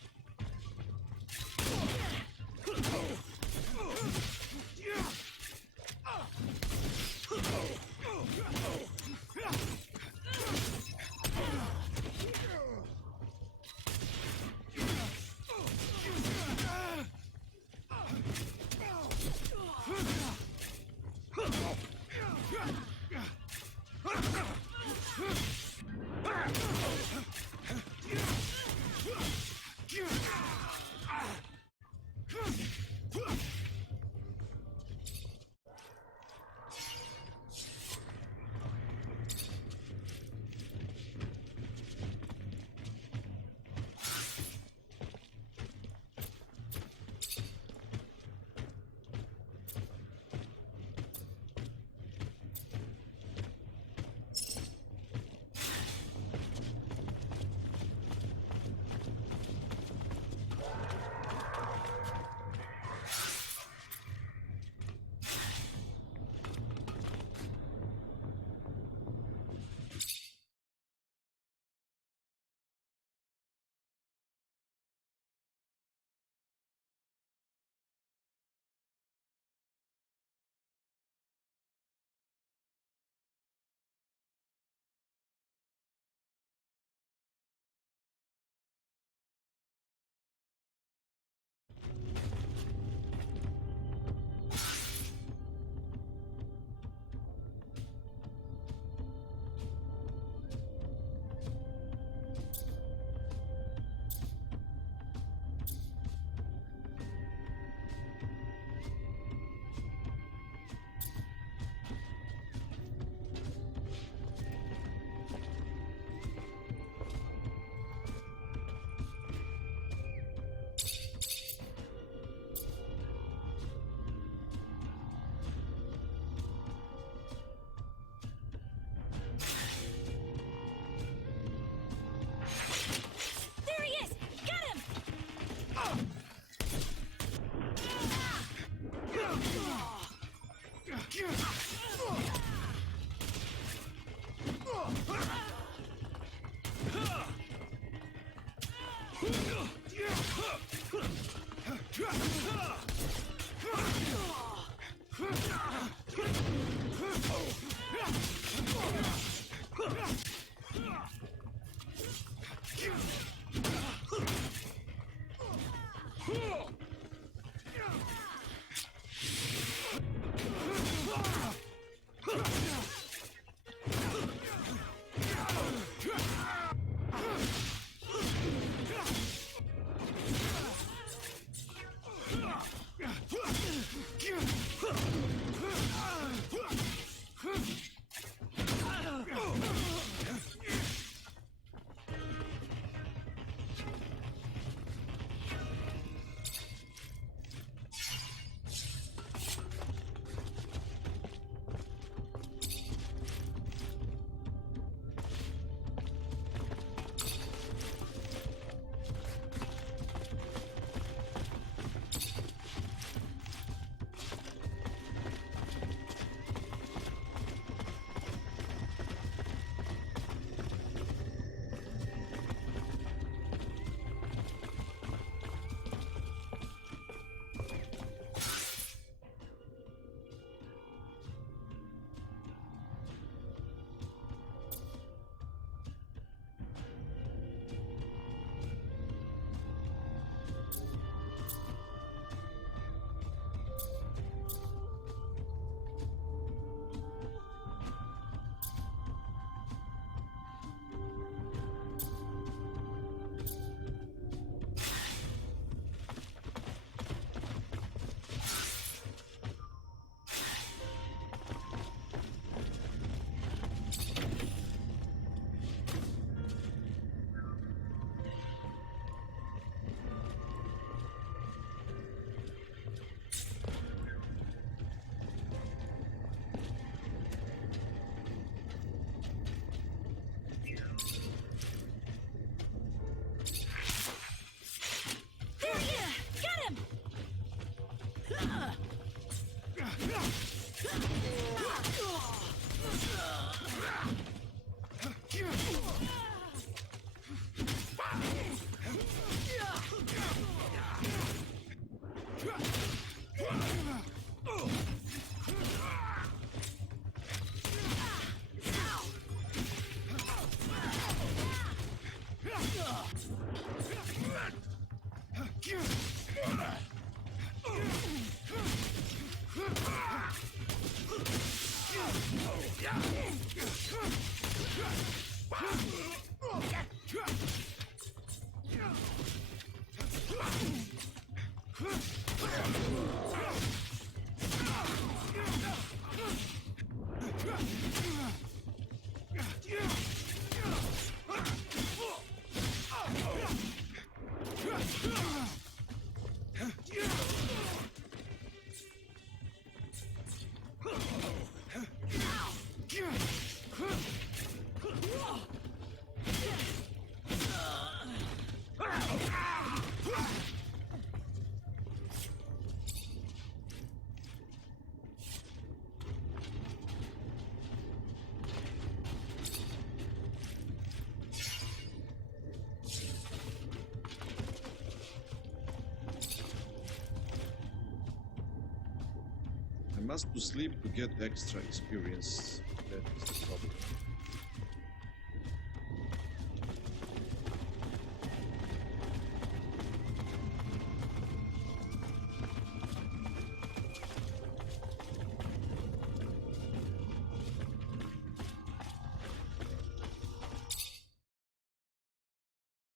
must sleep to get extra experience. That's the problem.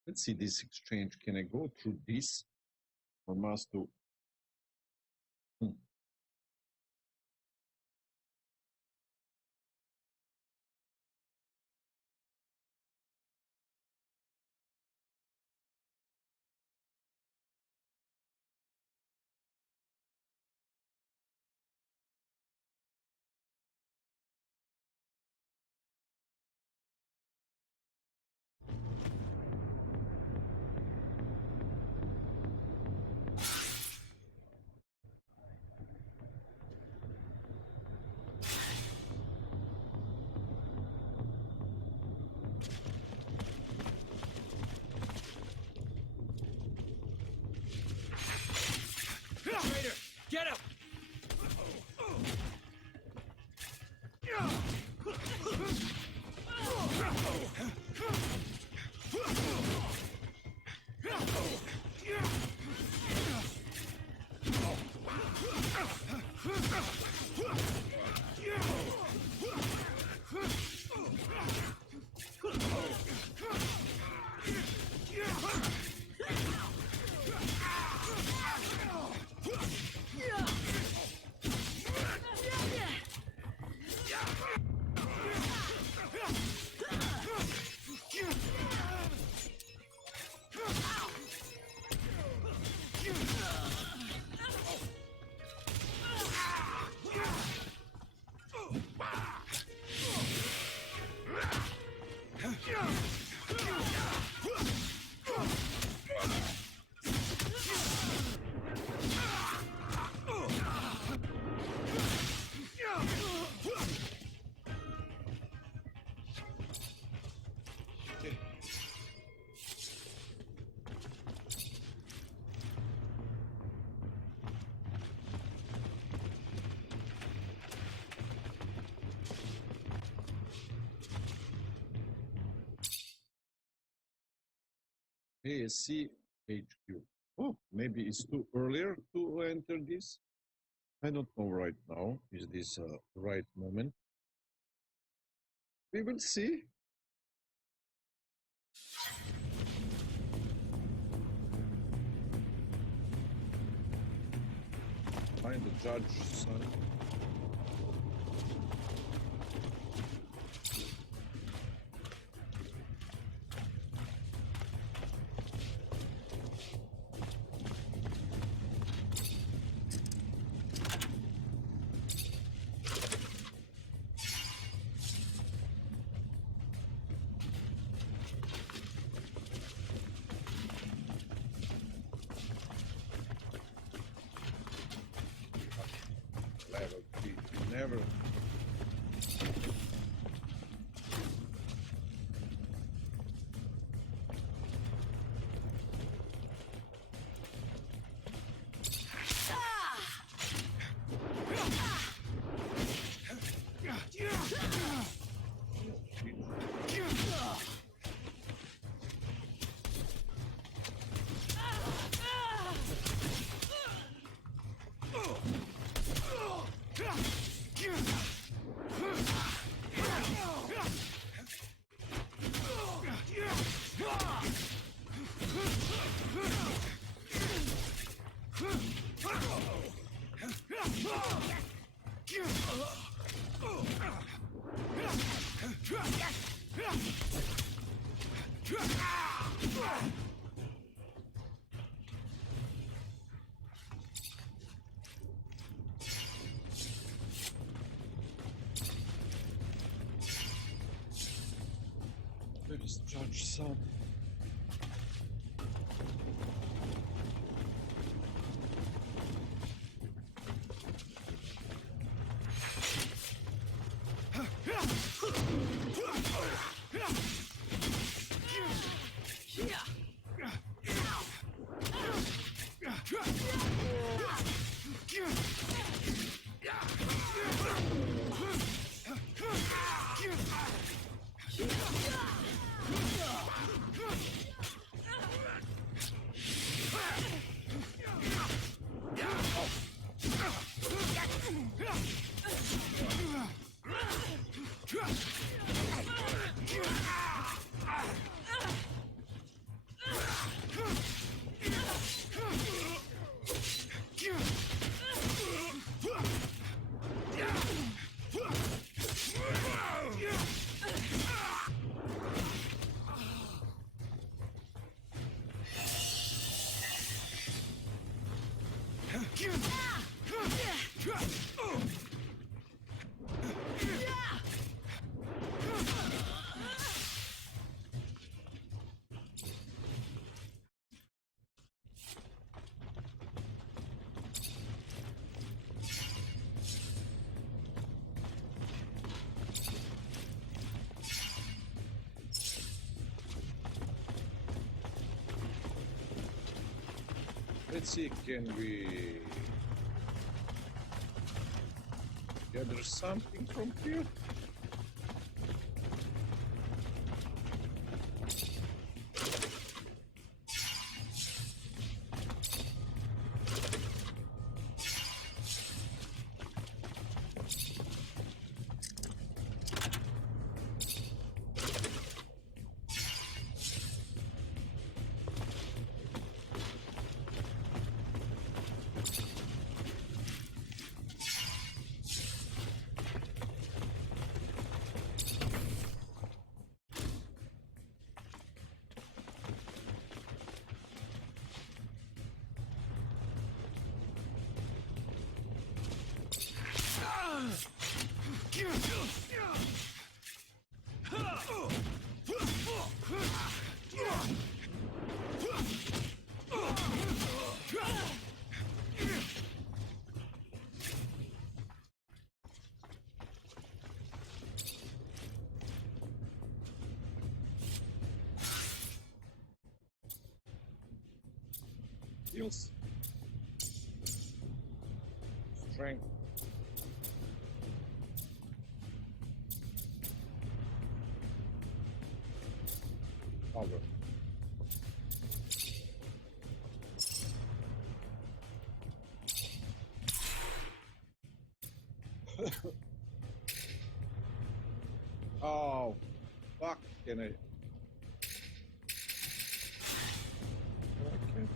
Let's see this exchange. Can I go through this or must do? Traitor, get him! ASC HQ. Oh, maybe it's too earlier to enter this. I don't know right now. Is this a right moment? We will see. Find the judge's son. Level 3. Never. Where is Judge Son? Let's see, can we gather something from here? Skills. Strength. Power. Oh, fuck! Can I? Okay.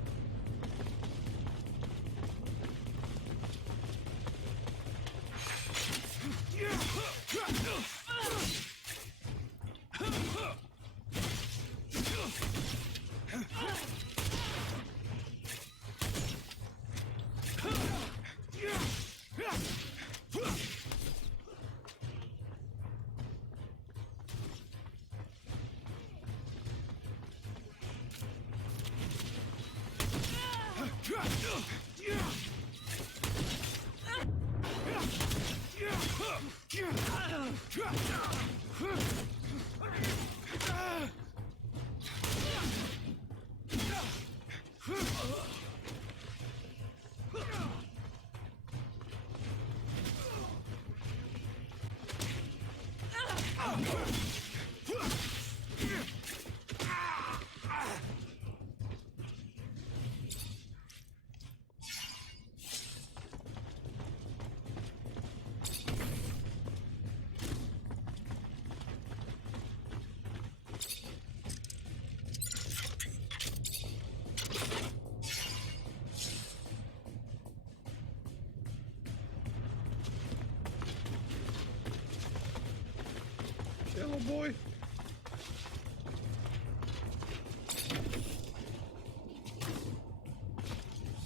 Hello, boy.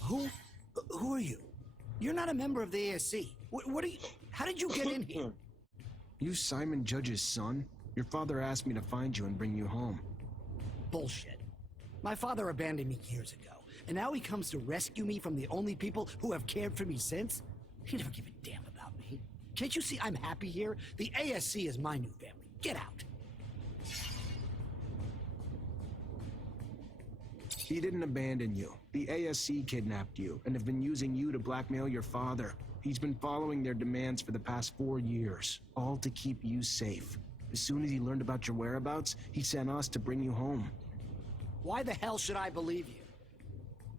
Who are you? You're not a member of the ASC. What are you? How did you get in here? You Simon Judge's son? Your father asked me to find you and bring you home. Bullshit. My father abandoned me years ago, and now he comes to rescue me from the only people who have cared for me since? He never gave a damn about me. Can't you see I'm happy here? The ASC is my new family. Get out. He didn't abandon you. The ASC kidnapped you and have been using you to blackmail your father. He's been following their demands for the past 4 years, all to keep you safe. As soon as he learned about your whereabouts, he sent us to bring you home. Why the hell should I believe you?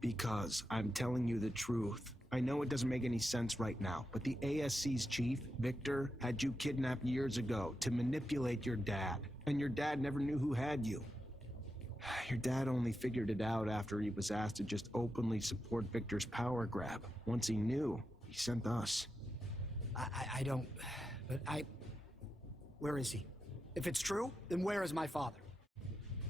Because I'm telling you the truth. I know it doesn't make any sense right now, but the ASC's chief, Victor, had you kidnapped years ago to manipulate your dad, and your dad never knew who had you. Your dad only figured it out after he was asked to just openly support Victor's power grab. Once he knew, he sent us. I don't... But where is he? If it's true, then where is my father?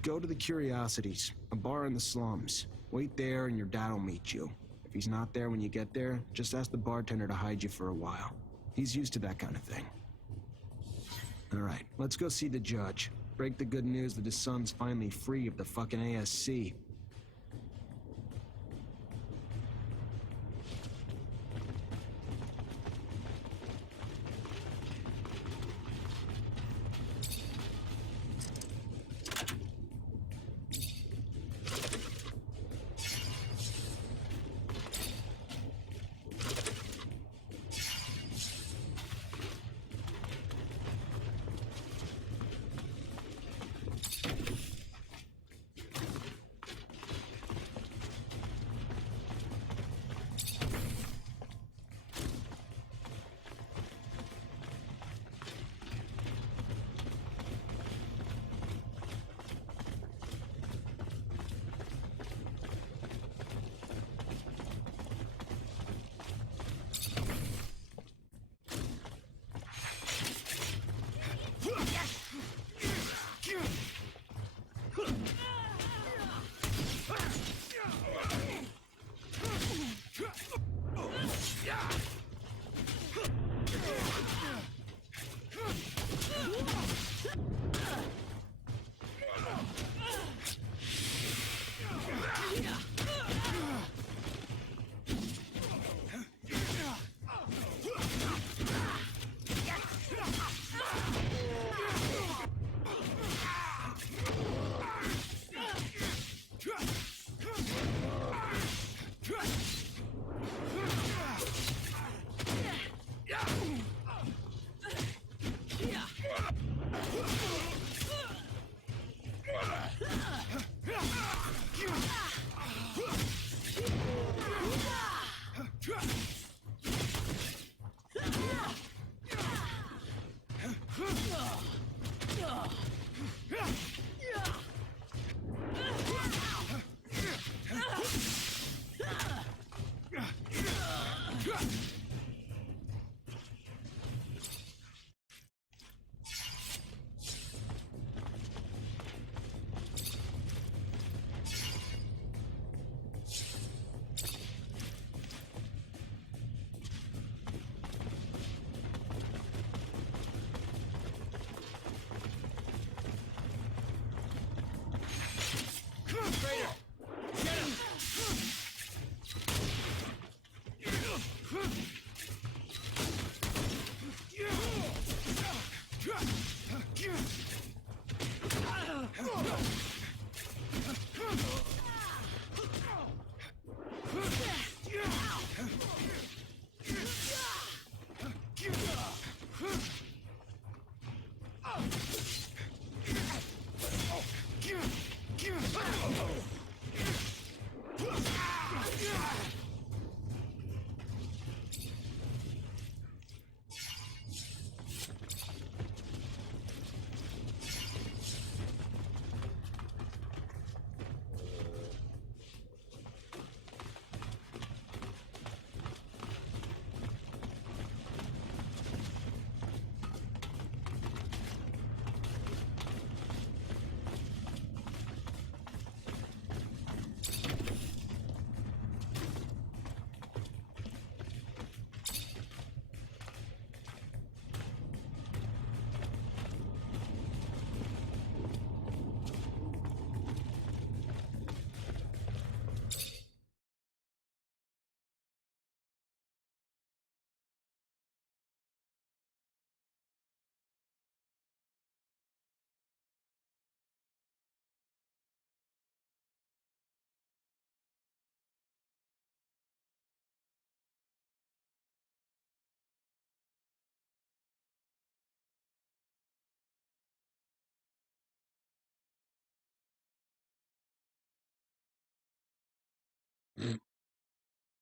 Go to the Curiosities, a bar in the slums. Wait there and your dad'll meet you. If he's not there when you get there, just ask the bartender to hide you for a while. He's used to that kind of thing. All right, let's go see the judge. Break the good news that his son's finally free of the fucking ASC.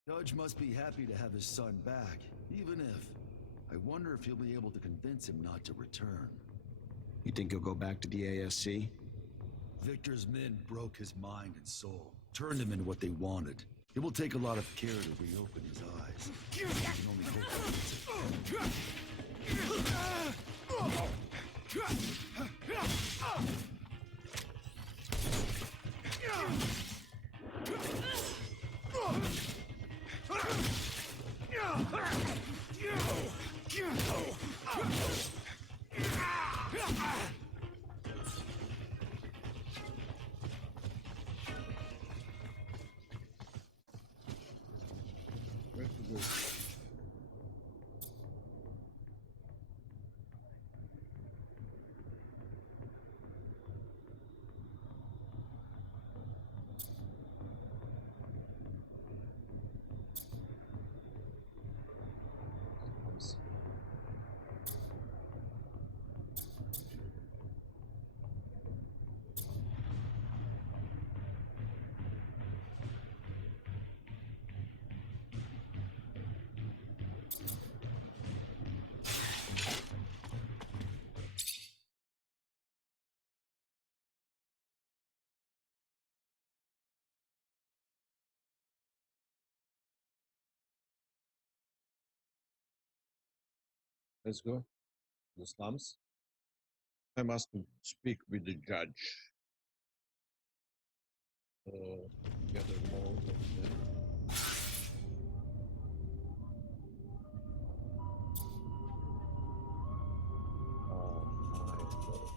Judge must be happy to have his son back, even if... I wonder if he'll be able to convince him not to return. You think he'll go back to the ASC? Victor's men broke his mind and soul, turned him into what they wanted. It will take a lot of care to reopen his eyes. I can only hope Where to go? Let's go. The slums. I must speak with the judge. Gather more of them. Oh my God.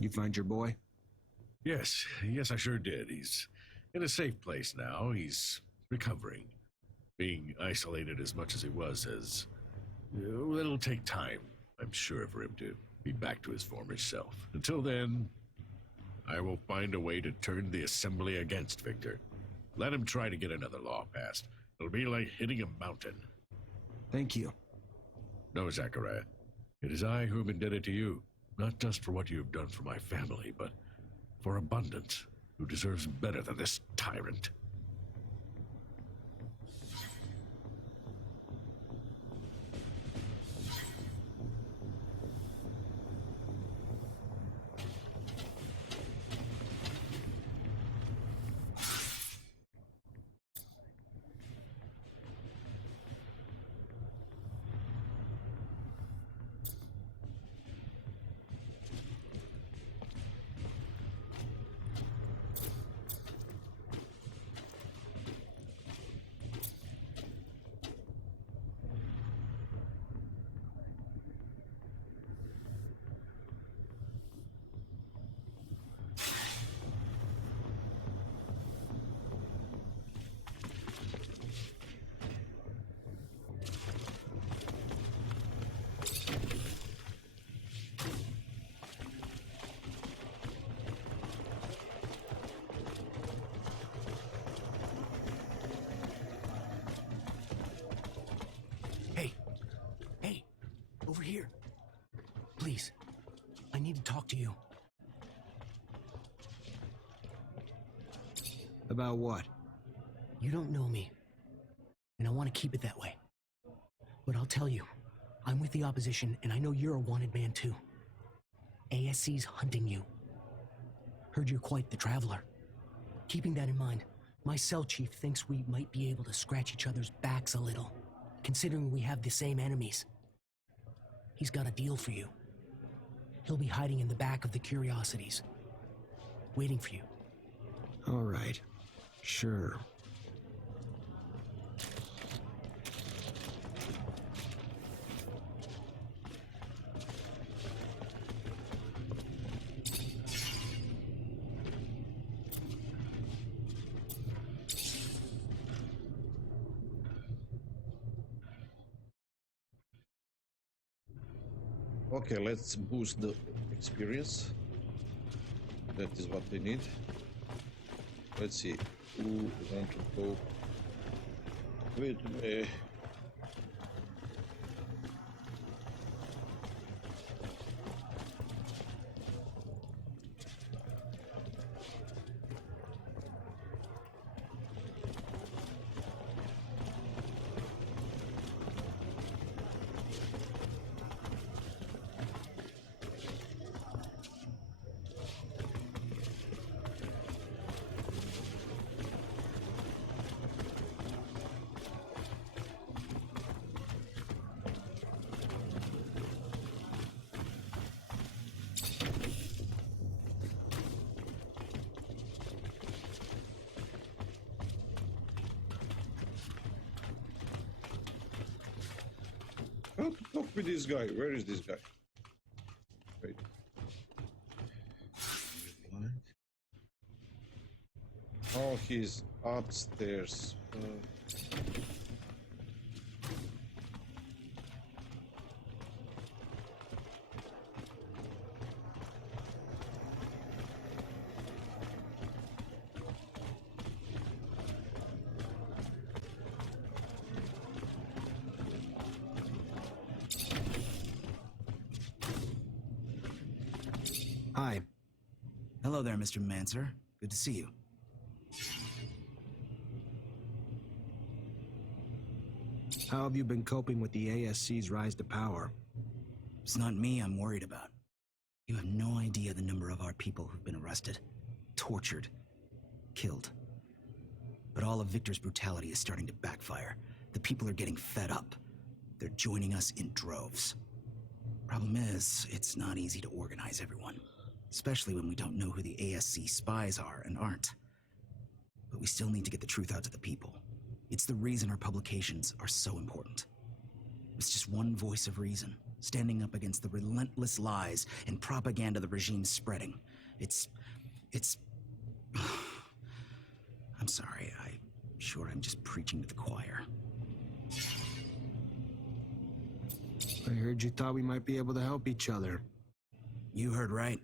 You find your boy? Yes, I sure did. He's in a safe place now. He's recovering. Being isolated as much as he was it'll take time, I'm sure, for him to be back to his former self. Until then, I will find a way to turn the Assembly against Victor. Let him try to get another law passed. It'll be like hitting a mountain. Thank you. No, Zachariah. It is I who am indebted to you, not just for what you have done for my family, but for Abundance, who deserves better than this tyrant. Hey, over here. Please, I need to talk to you. About what? You don't know me, and I want to keep it that way. But I'll tell you, I'm with the opposition, and I know you're a wanted man too. ASC's hunting you. Heard you're quite the traveler. Keeping that in mind, my cell chief thinks we might be able to scratch each other's backs a little, considering we have the same enemies. He's got a deal for you. He'll be hiding in the back of the Curiosities, waiting for you. All right. Sure. Okay, let's boost the experience. That is what we need. Let's see who want to go with me. How to talk with this guy? Where is this guy? Wait. Oh, he's upstairs. Hello there, Mr. Mancer. Good to see you. How have you been coping with the ASC's rise to power? It's not me I'm worried about. You have no idea the number of our people who've been arrested, tortured, killed. But all of Victor's brutality is starting to backfire. The people are getting fed up. They're joining us in droves. Problem is, it's not easy to organize everyone, especially when we don't know who the ASC spies are and aren't. But we still need to get the truth out to the people. It's the reason our publications are so important. It's just one voice of reason, standing up against the relentless lies and propaganda the regime's spreading. It's... I'm sorry, I'm sure I'm just preaching to the choir. I heard you thought we might be able to help each other. You heard right.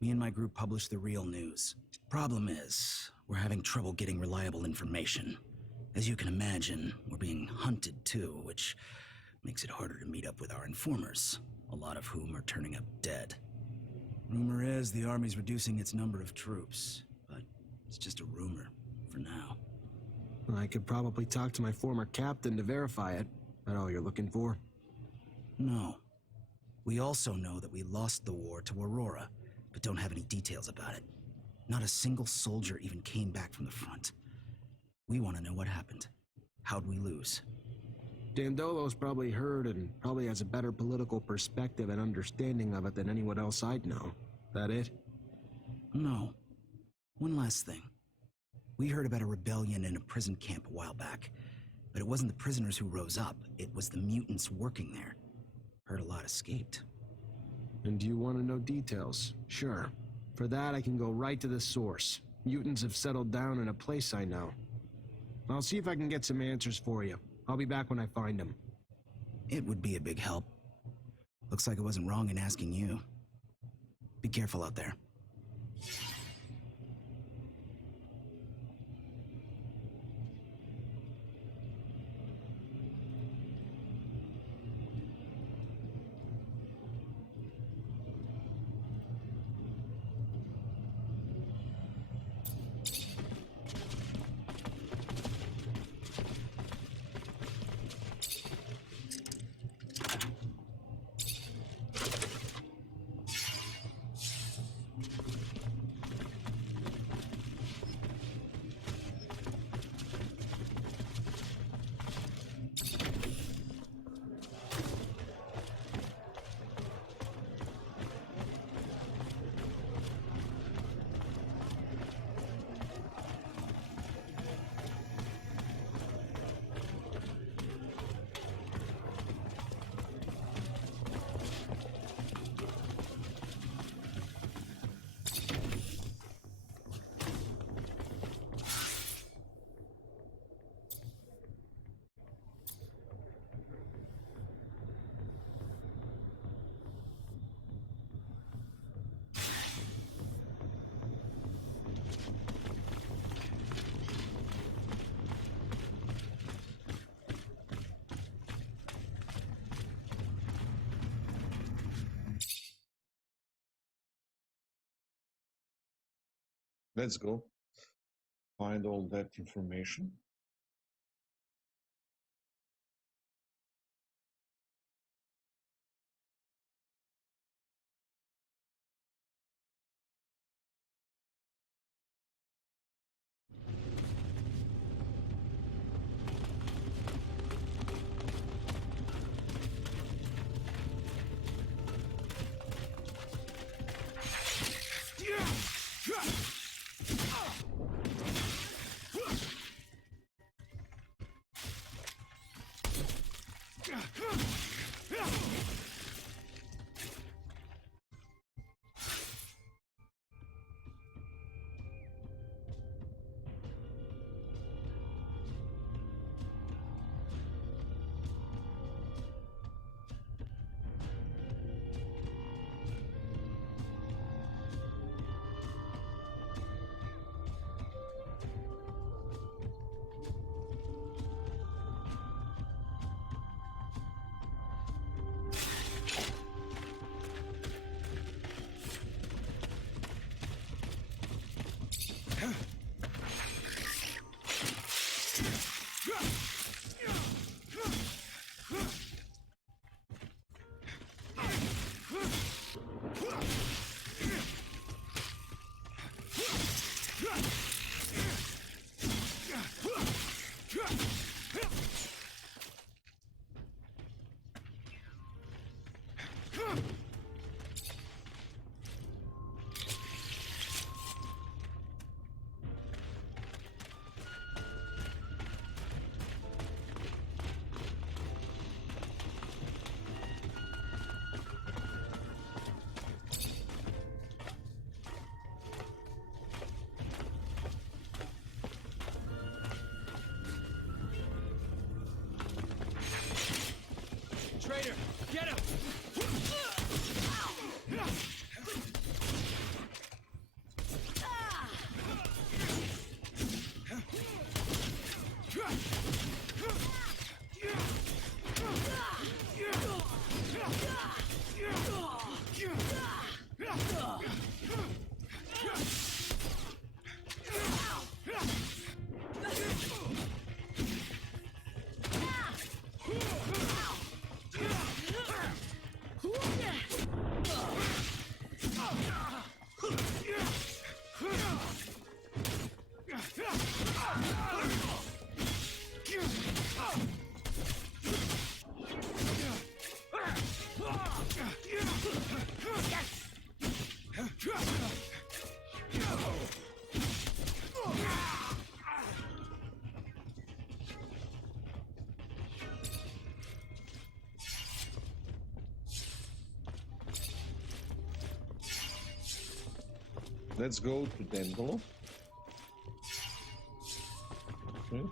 Me and my group publish the real news. Problem is, we're having trouble getting reliable information. As you can imagine, we're being hunted too, which makes it harder to meet up with our informers, a lot of whom are turning up dead. Rumor is the army's reducing its number of troops, but it's just a rumor for now. I could probably talk to my former captain to verify it. That all you're looking for? No. We also know that we lost the war to Aurora, but don't have any details about it. Not a single soldier even came back from the front. We want to know what happened. How'd we lose? Dandolo's probably heard and probably has a better political perspective and understanding of it than anyone else I'd know. That it? No. One last thing. We heard about a rebellion in a prison camp a while back, but it wasn't the prisoners who rose up, it was the mutants working there. Heard a lot escaped. And do you want to know details? Sure. For that, I can go right to the source. Mutants have settled down in a place I know. I'll see if I can get some answers for you. I'll be back when I find them. It would be a big help. Looks like I wasn't wrong in asking you. Be careful out there. Let's go. Find all that information. traitor! Get him! Let's go to Dendolo. Okay.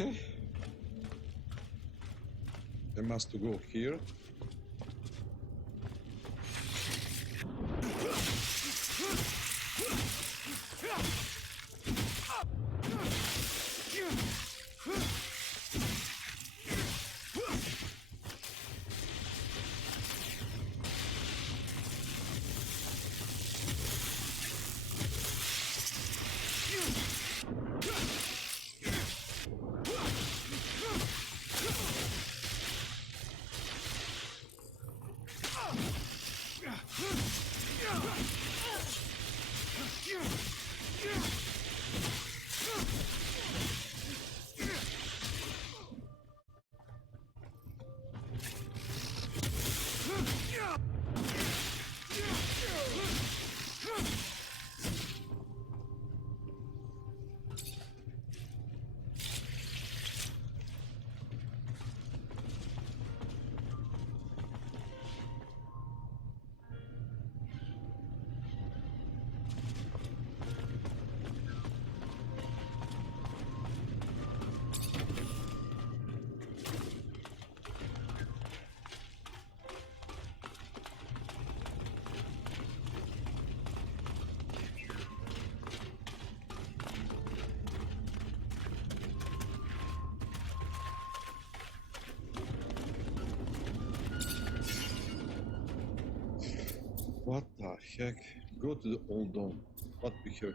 Okay. I must go here. What the heck? Go to the old dome. What we have here?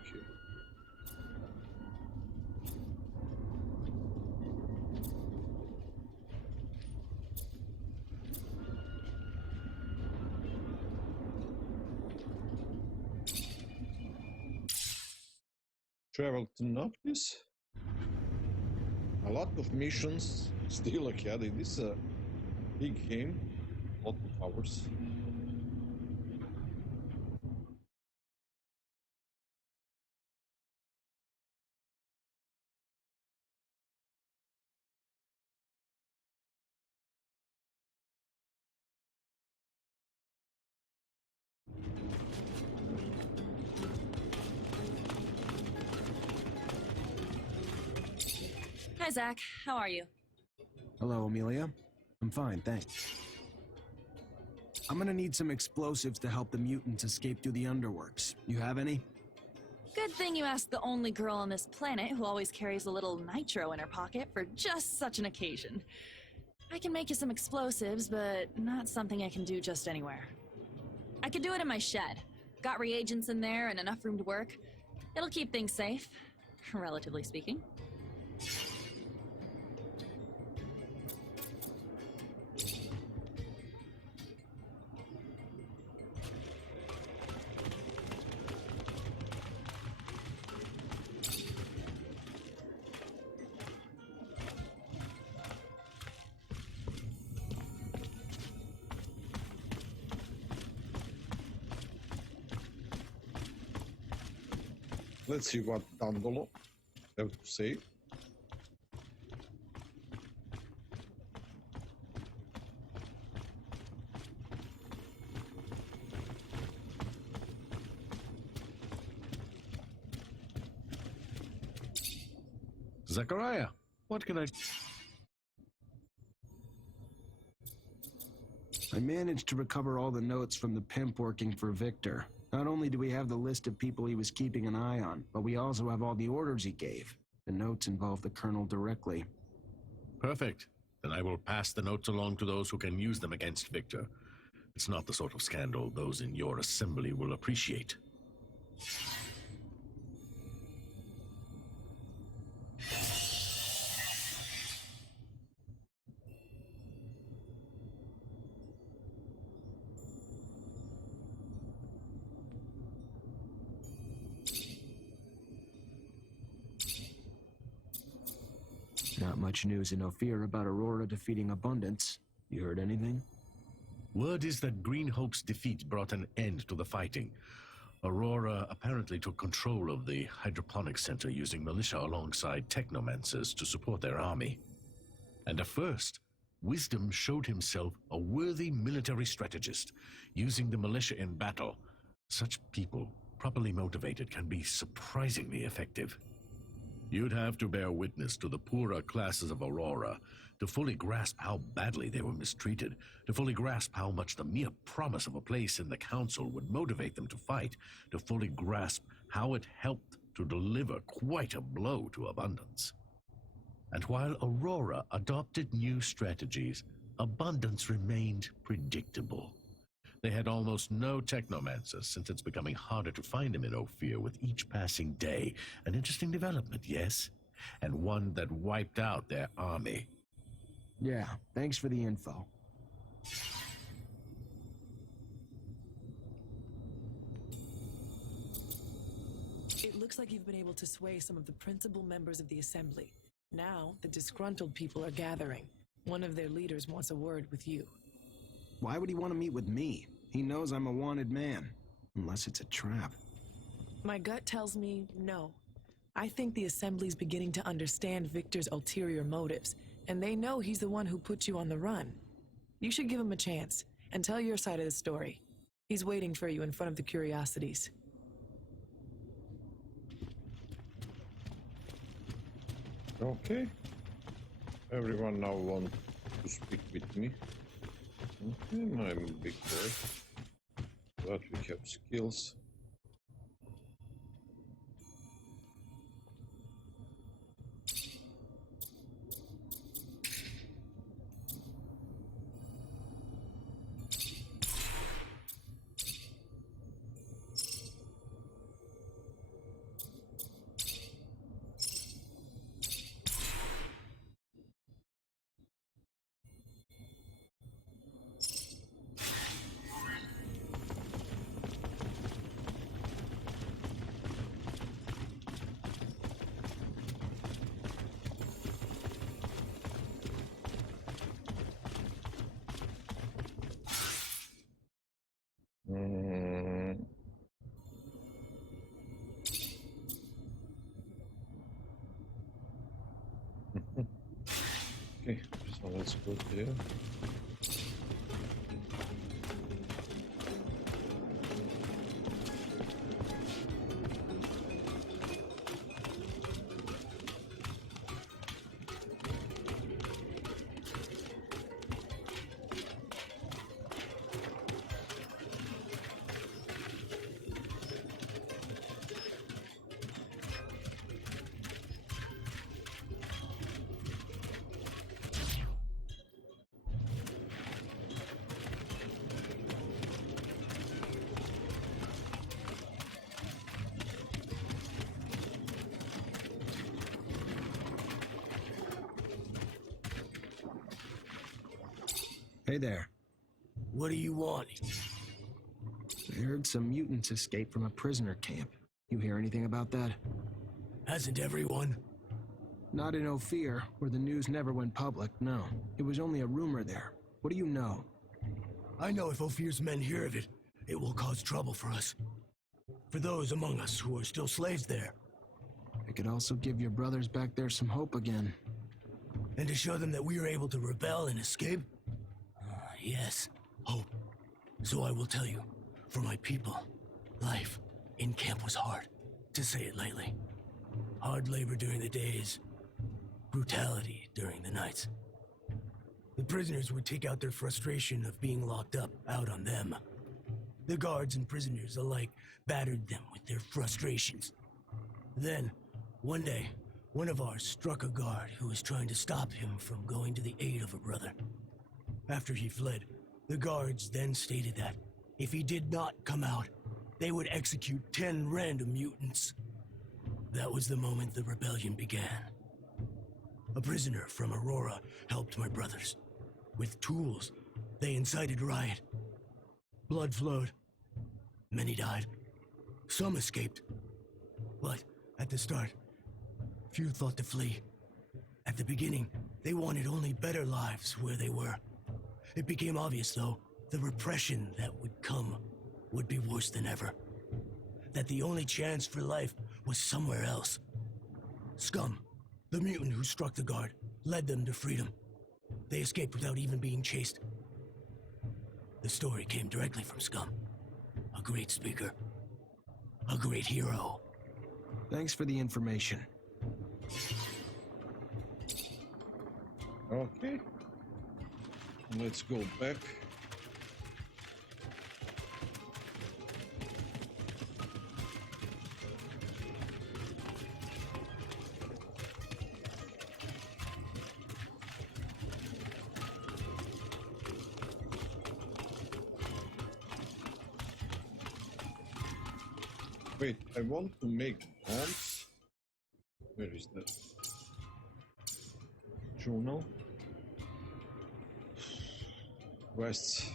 Travel to Noctis. A lot of missions still ahead. It is a big game. Lot of hours. Hi, Zach. How are you? Hello, Amelia. I'm fine, thanks. I'm gonna need some explosives to help the mutants escape through the underworks. You have any? Good thing you asked the only girl on this planet who always carries a little nitro in her pocket for just such an occasion. I can make you some explosives, but not something I can do just anywhere. I could do it in my shed. Got reagents in there and enough room to work. It'll keep things safe, relatively speaking. Let's see what Dandolo have to say. Zachariah, what can I... I managed to recover all the notes from the pimp working for Victor. Not only do we have the list of people he was keeping an eye on, but we also have all the orders he gave. The notes involve the Colonel directly. Perfect. Then I will pass the notes along to those who can use them against Victor. It's not the sort of scandal those in your assembly will appreciate. Not much news in Ophir about Aurora defeating Abundance. You heard anything? Word is that Green Hope's defeat brought an end to the fighting. Aurora apparently took control of the hydroponics center using militia alongside Technomancers to support their army. And at first, Wisdom showed himself a worthy military strategist, using the militia in battle. Such people, properly motivated, can be surprisingly effective. You'd have to bear witness to the poorer classes of Aurora to fully grasp how badly they were mistreated, to fully grasp how much the mere promise of a place in the council would motivate them to fight, to fully grasp how it helped to deliver quite a blow to Abundance. And while Aurora adopted new strategies, Abundance remained predictable. They had almost no Technomancers, since it's becoming harder to find them in Ophir with each passing day. An interesting development, yes? And one that wiped out their army. Yeah, thanks for the info. It looks like you've been able to sway some of the principal members of the Assembly. Now, the disgruntled people are gathering. One of their leaders wants a word with you. Why would he want to meet with me? He knows I'm a wanted man. Unless it's a trap. My gut tells me no. I think the Assembly's beginning to understand Victor's ulterior motives, and they know he's the one who put you on the run. You should give him a chance, and tell your side of the story. He's waiting for you in front of the Curiosities. Okay. Everyone now wants to speak with me. Okay, I'm a big boy. But we have skills. Mm. Okay, so let's go there. Hey there. What do you want? I heard some mutants escaped from a prisoner camp. You hear anything about that? Hasn't everyone? Not in Ophir, where the news never went public, no. It was only a rumor there. What do you know? I know if Ophir's men hear of it, it will cause trouble for us. For those among us who are still slaves there. It could also give your brothers back there some hope again. And to show them that we are able to rebel and escape? Yes, hope. So I will tell you, for my people, life in camp was hard, to say it lightly. Hard labor during the days, brutality during the nights. The prisoners would take out their frustration of being locked up out on them. The guards and prisoners alike battered them with their frustrations. Then, one day, one of ours struck a guard who was trying to stop him from going to the aid of a brother. After he fled, the guards then stated that if he did not come out, they would execute 10 random mutants. That was the moment the rebellion began. A prisoner from Aurora helped my brothers. With tools, they incited riot. Blood flowed. Many died. Some escaped. But at the start, few thought to flee. At the beginning, they wanted only better lives where they were. It became obvious, though, the repression that would come would be worse than ever. That the only chance for life was somewhere else. Scum, the mutant who struck the guard, led them to freedom. They escaped without even being chased. The story came directly from Scum. A great speaker. A great hero. Thanks for the information. Okay. Let's go back. Wait, I want to make bombs. Where is that? Journal. Quests.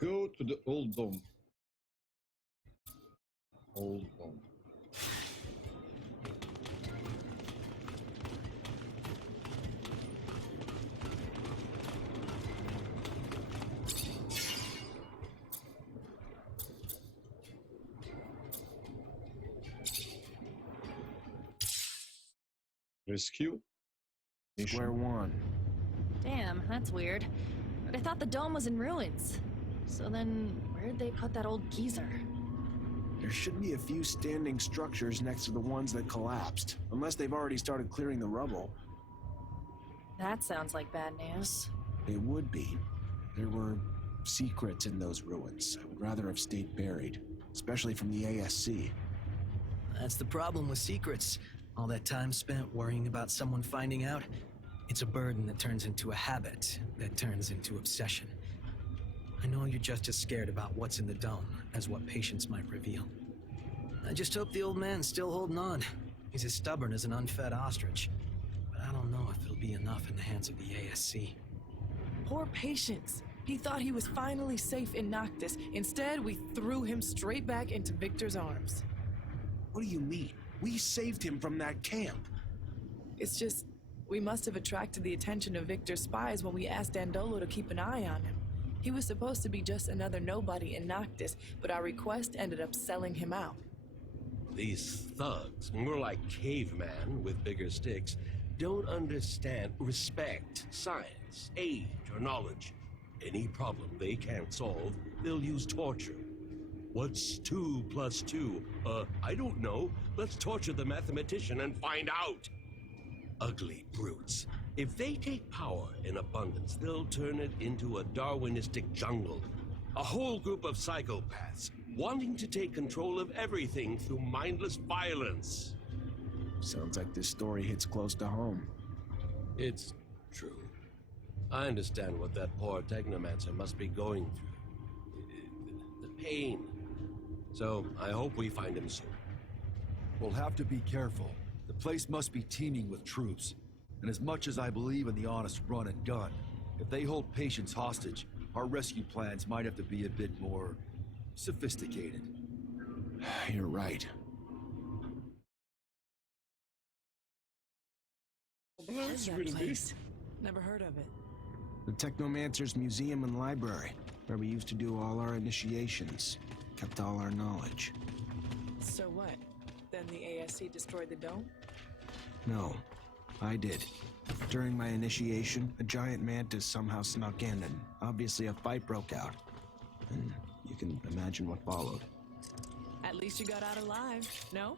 Go to the old dome. Old dome. Rescue. Square one. Damn, that's weird. But I thought the dome was in ruins. So then, where'd they put that old geezer? There should be a few standing structures next to the ones that collapsed, unless they've already started clearing the rubble. That sounds like bad news. It would be. There were secrets in those ruins. I would rather have stayed buried, especially from the ASC. That's the problem with secrets. All that time spent worrying about someone finding out, it's a burden that turns into a habit, that turns into obsession. I know you're just as scared about what's in the dome as what patience might reveal. I just hope the old man's still holding on. He's as stubborn as an unfed ostrich. But I don't know if it'll be enough in the hands of the ASC. Poor Patience. He thought he was finally safe in Noctis. Instead, we threw him straight back into Victor's arms. What do you mean? We saved him from that camp. It's just, we must have attracted the attention of Victor's spies when we asked Dandolo to keep an eye on him. He was supposed to be just another nobody in Noctis, but our request ended up selling him out. These thugs, more like cavemen with bigger sticks, don't understand respect, science, age, or knowledge. Any problem they can't solve, they'll use torture. What's 2 + 2? I don't know. Let's torture the mathematician and find out. Ugly brutes. If they take power in abundance, they'll turn it into a Darwinistic jungle. A whole group of psychopaths, wanting to take control of everything through mindless violence. Sounds like this story hits close to home. It's true. I understand what that poor Technomancer must be going through. The pain. So, I hope we find him soon. We'll have to be careful. The place must be teeming with troops. And as much as I believe in the honest run and gun, if they hold Patience hostage, our rescue plans might have to be a bit more sophisticated. You're right. Where's that place? Never heard of it. The Technomancers Museum and Library, where we used to do all our initiations, kept all our knowledge. So what? Then the ASC destroyed the dome? No, I did. During my initiation, a giant mantis somehow snuck in, and obviously a fight broke out. And you can imagine what followed. At least you got out alive, no?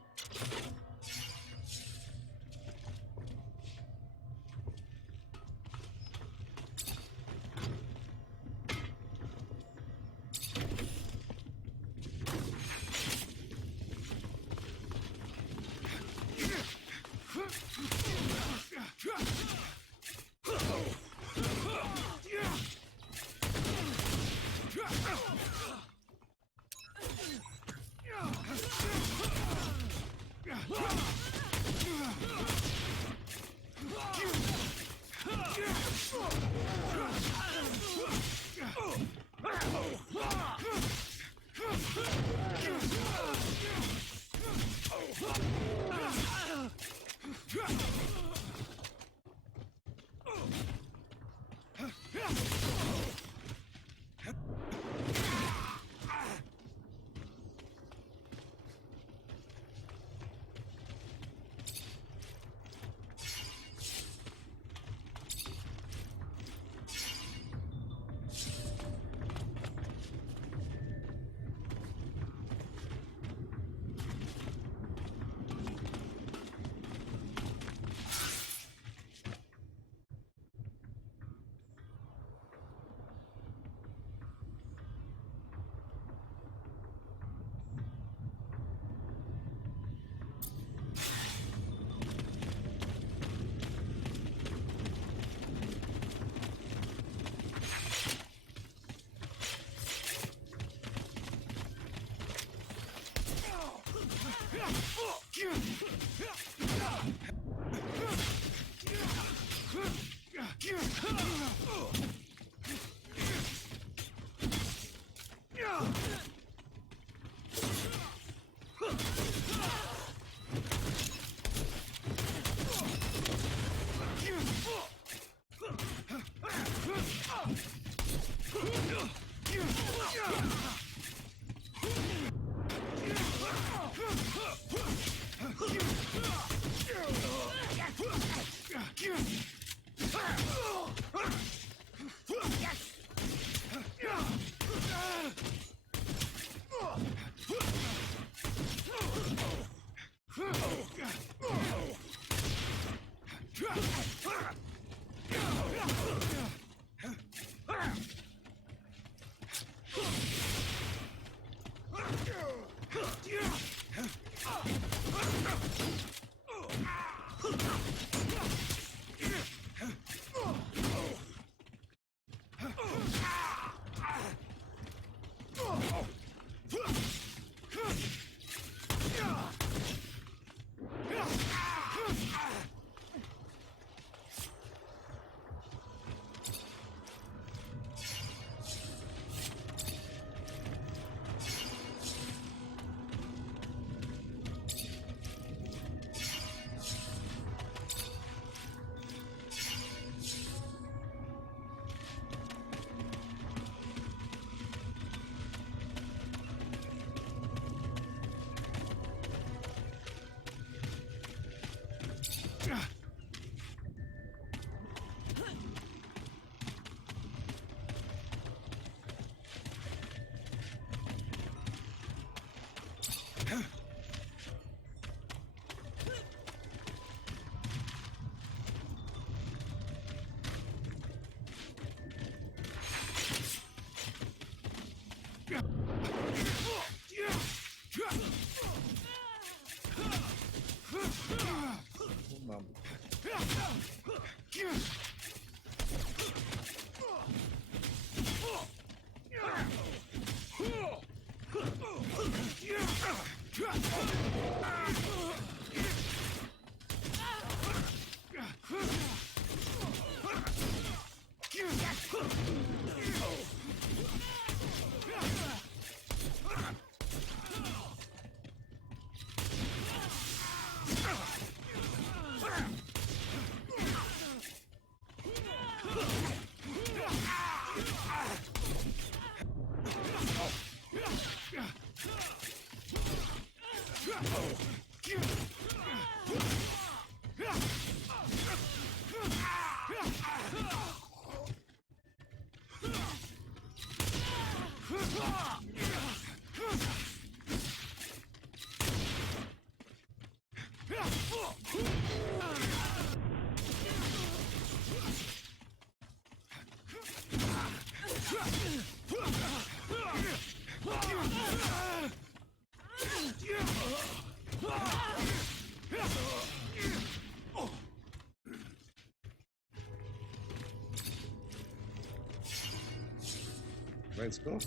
Let's go.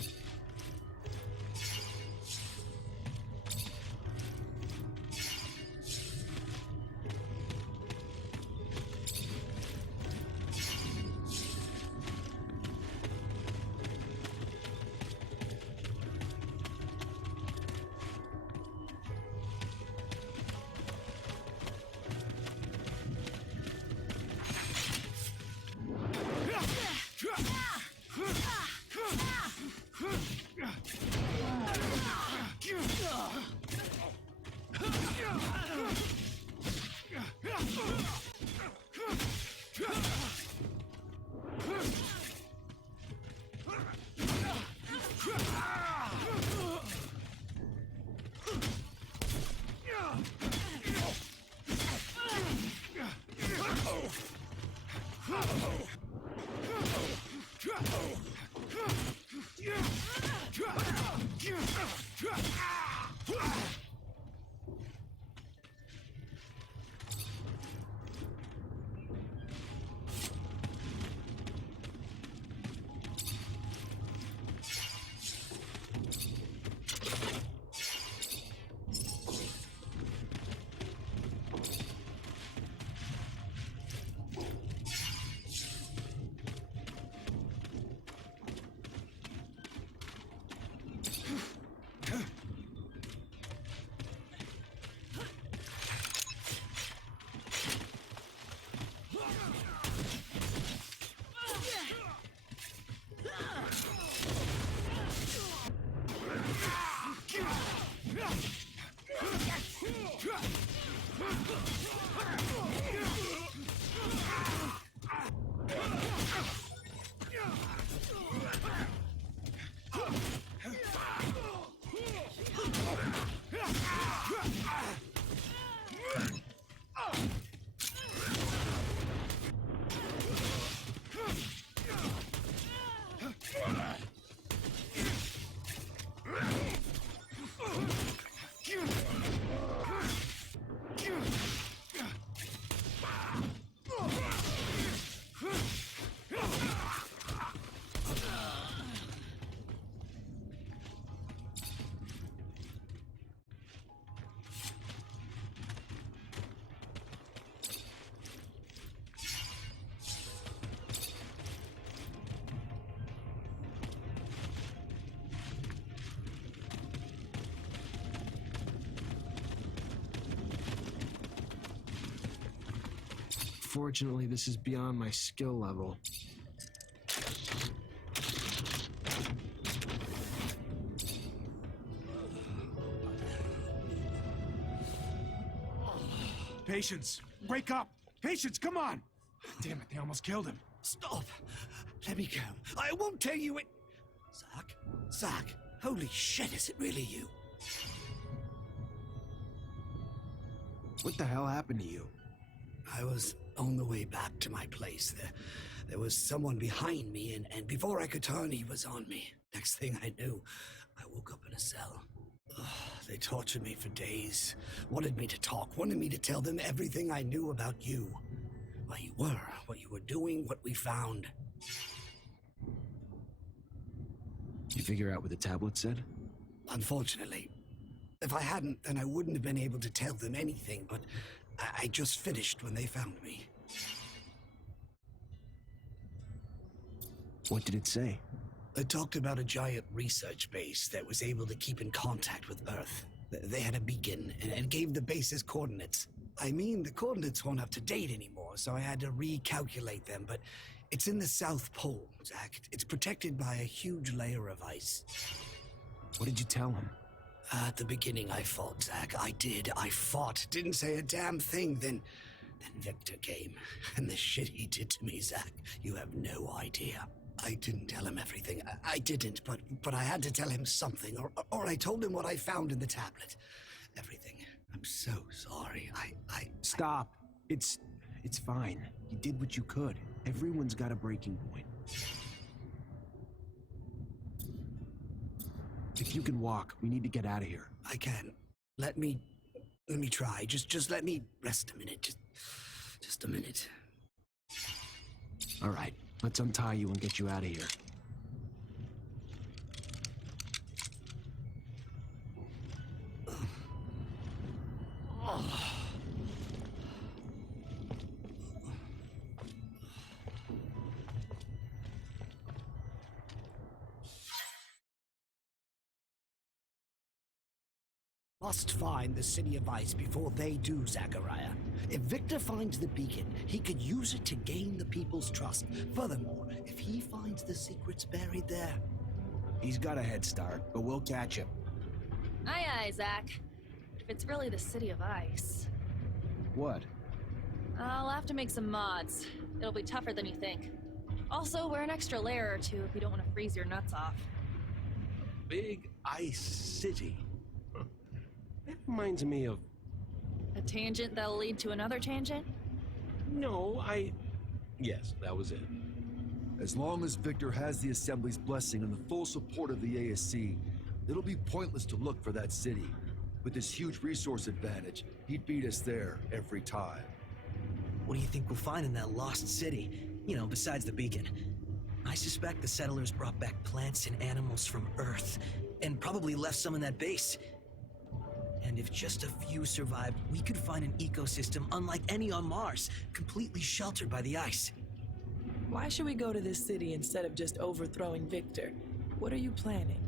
Unfortunately, this is beyond my skill level. Patience! Wake up! Patience, come on! Damn it, they almost killed him. Stop! Let me go. I won't tell you it. Zach, holy shit, is it really you? What the hell happened to you? I was on the way back to my place. There was someone behind me, and before I could turn, he was on me. Next thing I knew, I woke up in a cell. Ugh, they tortured me for days, wanted me to talk, wanted me to tell them everything I knew about you. Where you were, what you were doing, what we found. You figure out what the tablet said? Unfortunately. If I hadn't, then I wouldn't have been able to tell them anything, but I just finished when they found me. What did it say? It talked about a giant research base that was able to keep in contact with Earth. They had a beacon and gave the base's coordinates. I mean, the coordinates weren't up to date anymore, so I had to recalculate them, but it's in the South Pole, Zach. It's protected by a huge layer of ice. What did you tell him? At the beginning, I fought, Zach. I did. I fought. Didn't say a damn thing. Then Victor came, and the shit he did to me, Zach, you have no idea. I didn't tell him everything. I didn't, but I had to tell him something, or I told him what I found in the tablet. Everything. I'm so sorry. Stop. It's fine. You did what you could. Everyone's got a breaking point. If you can walk, we need to get out of here. I can. Let me try. Just let me rest a minute. Just a minute. All right. Let's untie you and get you out of here. Must find the City of Ice before they do, Zachariah. If Victor finds the beacon, he could use it to gain the people's trust. Furthermore, if he finds the secrets buried there... He's got a head start, but we'll catch him. Aye, aye, Zach. If it's really the City of Ice... What? I'll have to make some mods. It'll be tougher than you think. Also, wear an extra layer or two if you don't want to freeze your nuts off. Big ice city. Huh. That reminds me of... A tangent that'll lead to another tangent? No, Yes, that was it. As long as Victor has the Assembly's blessing and the full support of the ASC, it'll be pointless to look for that city. With his huge resource advantage, he'd beat us there every time. What do you think we'll find in that lost city? You know, besides the beacon. I suspect the settlers brought back plants and animals from Earth, and probably left some in that base. And if just a few survived, we could find an ecosystem unlike any on Mars, completely sheltered by the ice. Why should we go to this city instead of just overthrowing Victor? What are you planning?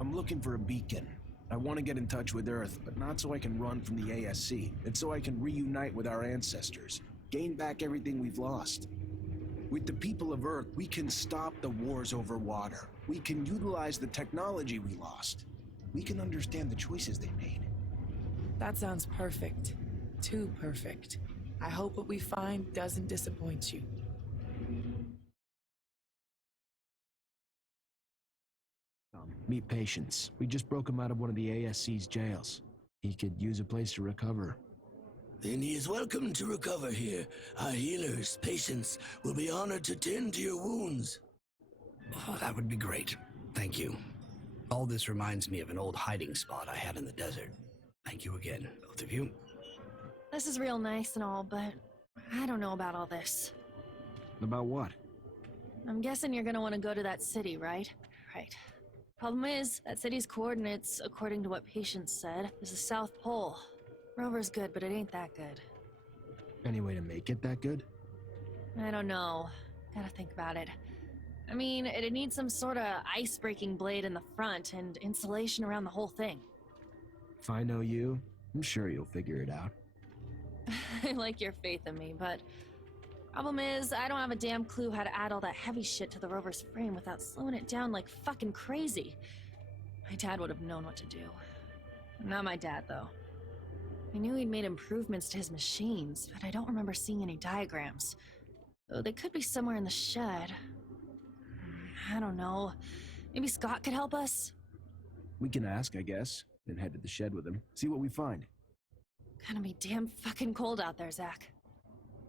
I'm looking for a beacon. I want to get in touch with Earth, but not so I can run from the ASC, and so I can reunite with our ancestors, gain back everything we've lost. With the people of Earth, we can stop the wars over water. We can utilize the technology we lost. We can understand the choices they made. That sounds perfect. Too perfect. I hope what we find doesn't disappoint you. Meet Patience. We just broke him out of one of the ASC's jails. He could use a place to recover. Then he is welcome to recover here. Our healers, Patience, will be honored to tend to your wounds. Oh, that would be great. Thank you. All this reminds me of an old hiding spot I had in the desert. Thank you again, both of you. This is real nice and all, but I don't know about all this. About what? I'm guessing you're gonna want to go to that city, right? Right. Problem is, that city's coordinates, according to what Patience said, is the South Pole. Rover's good, but it ain't that good. Any way to make it that good? I don't know. Gotta think about it. I mean, it'd need some sort of ice-breaking blade in the front and insulation around the whole thing. If I know you, I'm sure you'll figure it out. I like your faith in me, but problem is, I don't have a damn clue how to add all that heavy shit to the rover's frame without slowing it down like fucking crazy. My dad would have known what to do. Not my dad, though. I knew he'd made improvements to his machines, but I don't remember seeing any diagrams. Though they could be somewhere in the shed. I don't know. Maybe Scott could help us? We can ask, I guess, then head to the shed with him, see what we find. Gonna be damn fucking cold out there, Zach.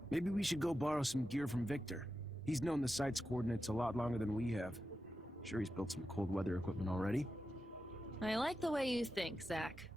Maybe we should go borrow some gear from Victor. He's known the site's coordinates a lot longer than we have. Sure, he's built some cold weather equipment already. I like the way you think, Zach.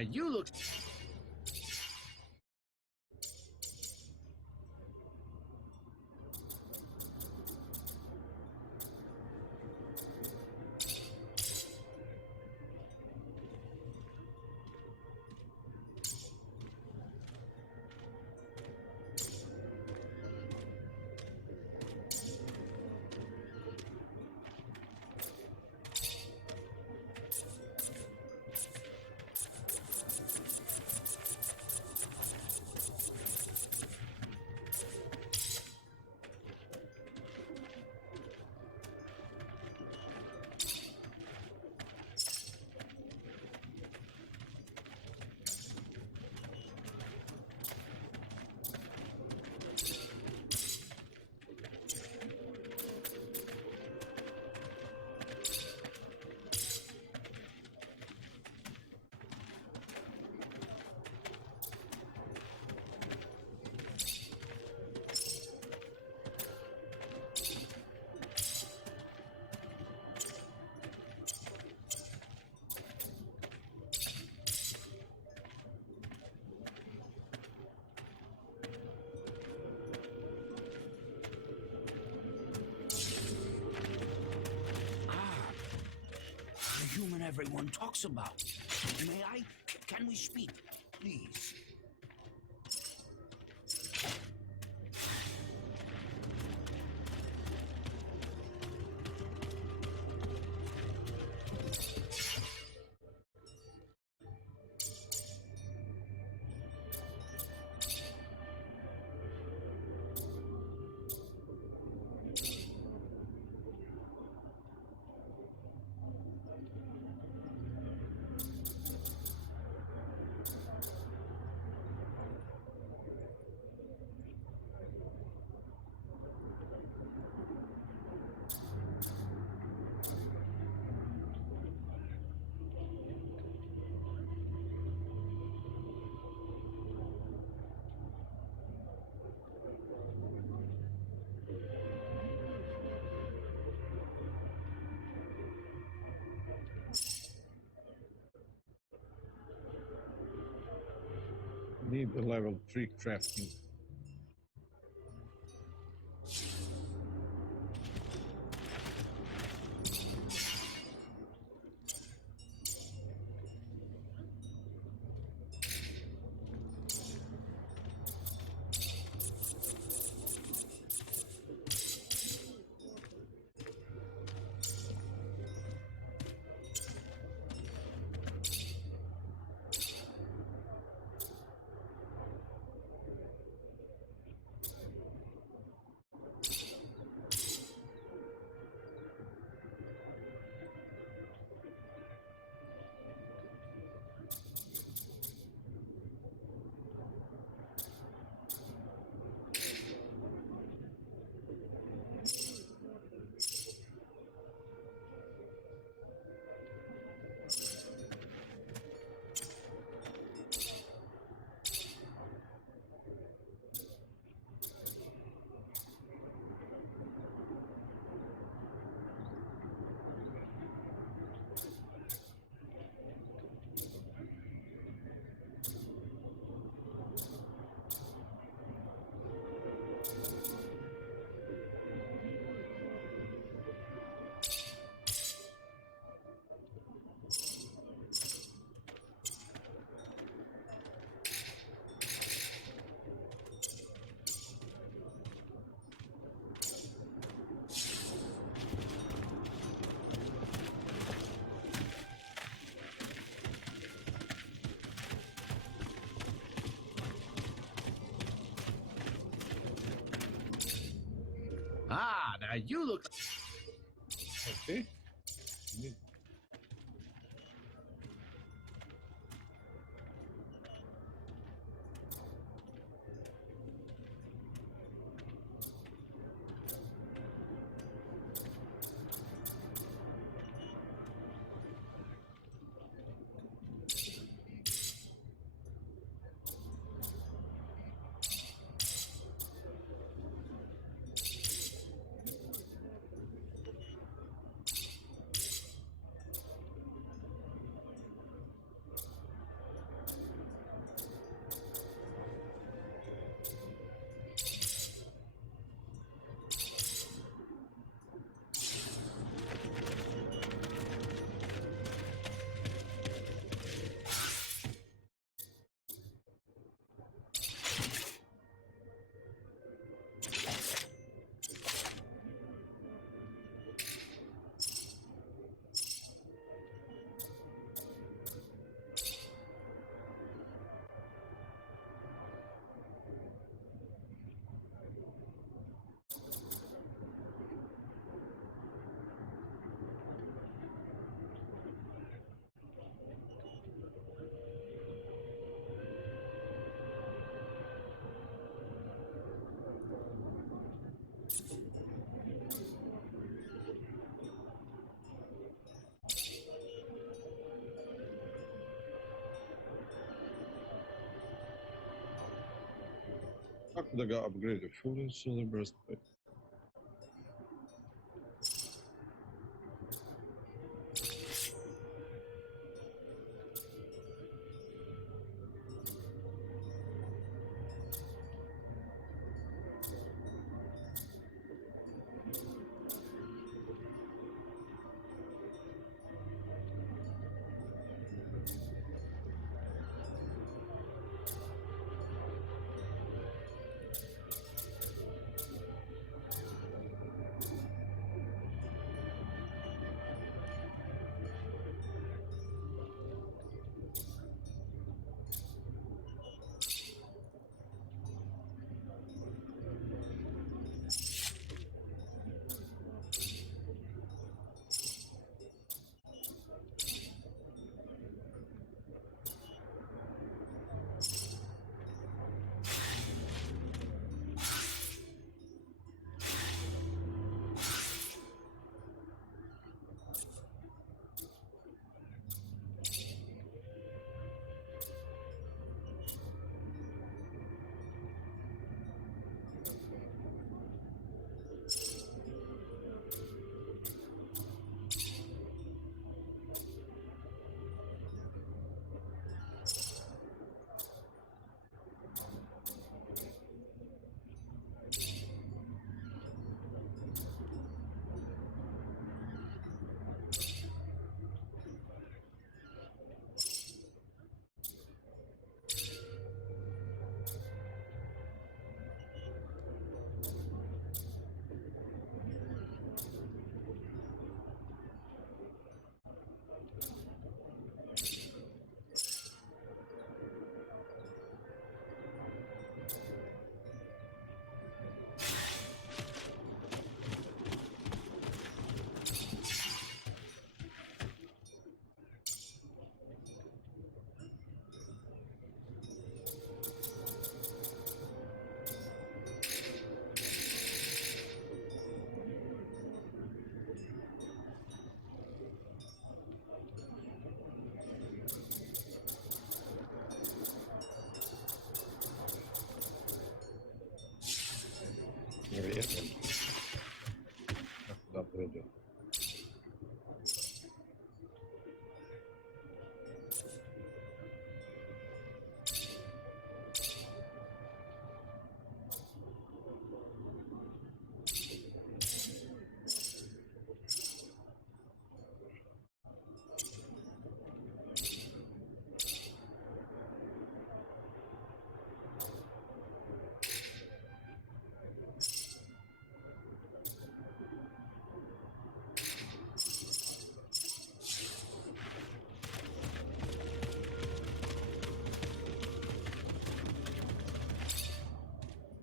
you look. The human everyone talks about. May I? Can we speak, please? Need a level 3 crafting. Ah, now you look. Okay. Kako da ga upgrade? Full insular breastplate. Vjerojatno. Kako da upgrade?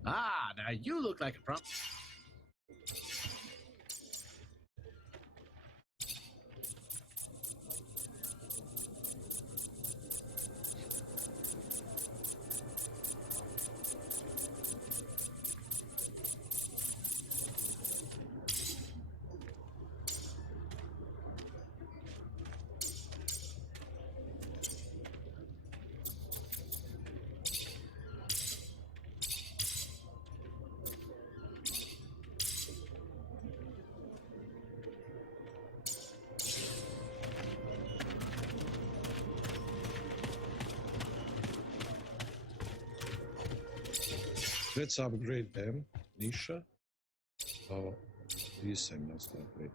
Ah, now you look like a prompt. Let's upgrade them. Nisha. Oh, this I must upgrade.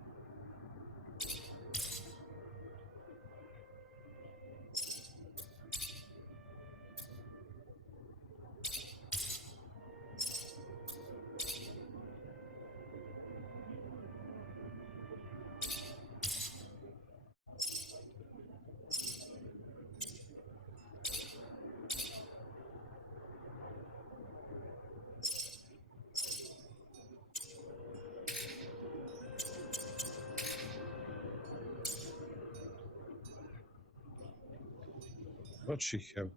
What she have?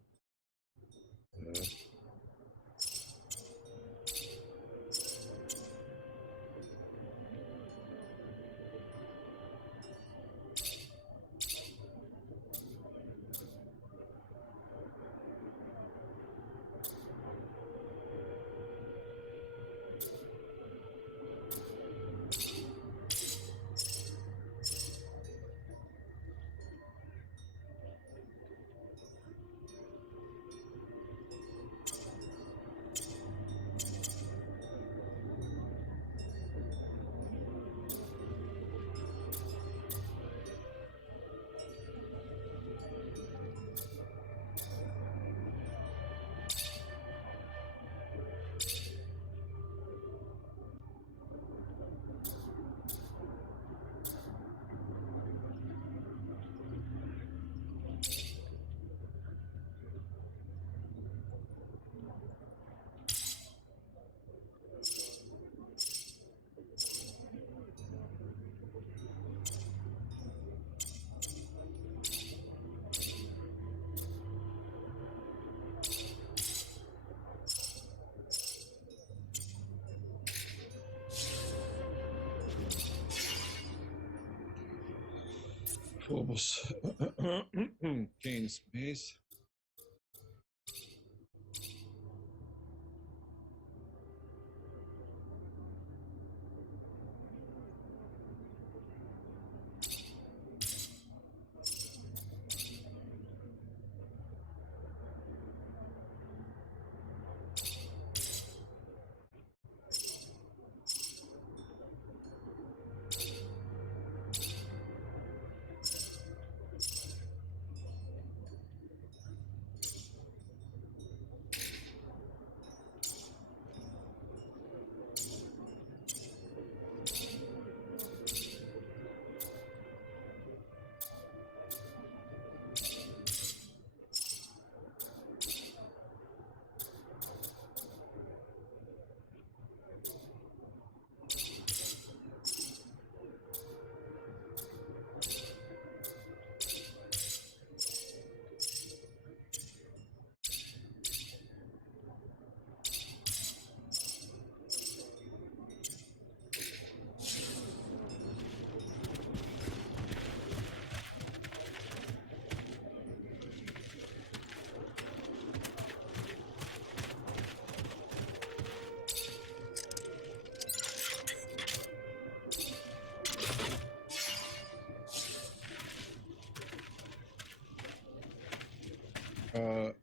Phobos. Kane's base.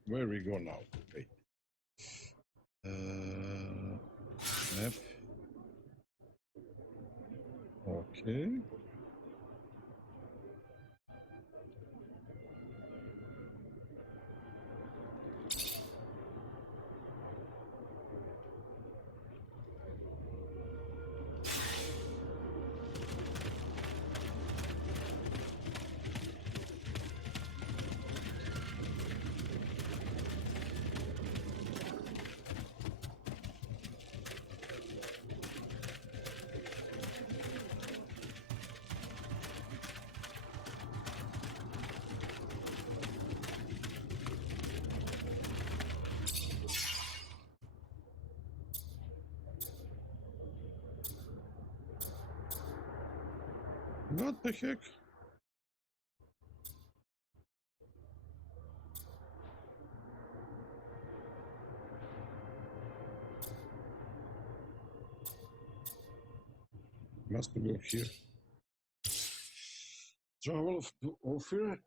Where we go now? Wait. Map. Okay. What the heck? Must go here. Travel to Ophir.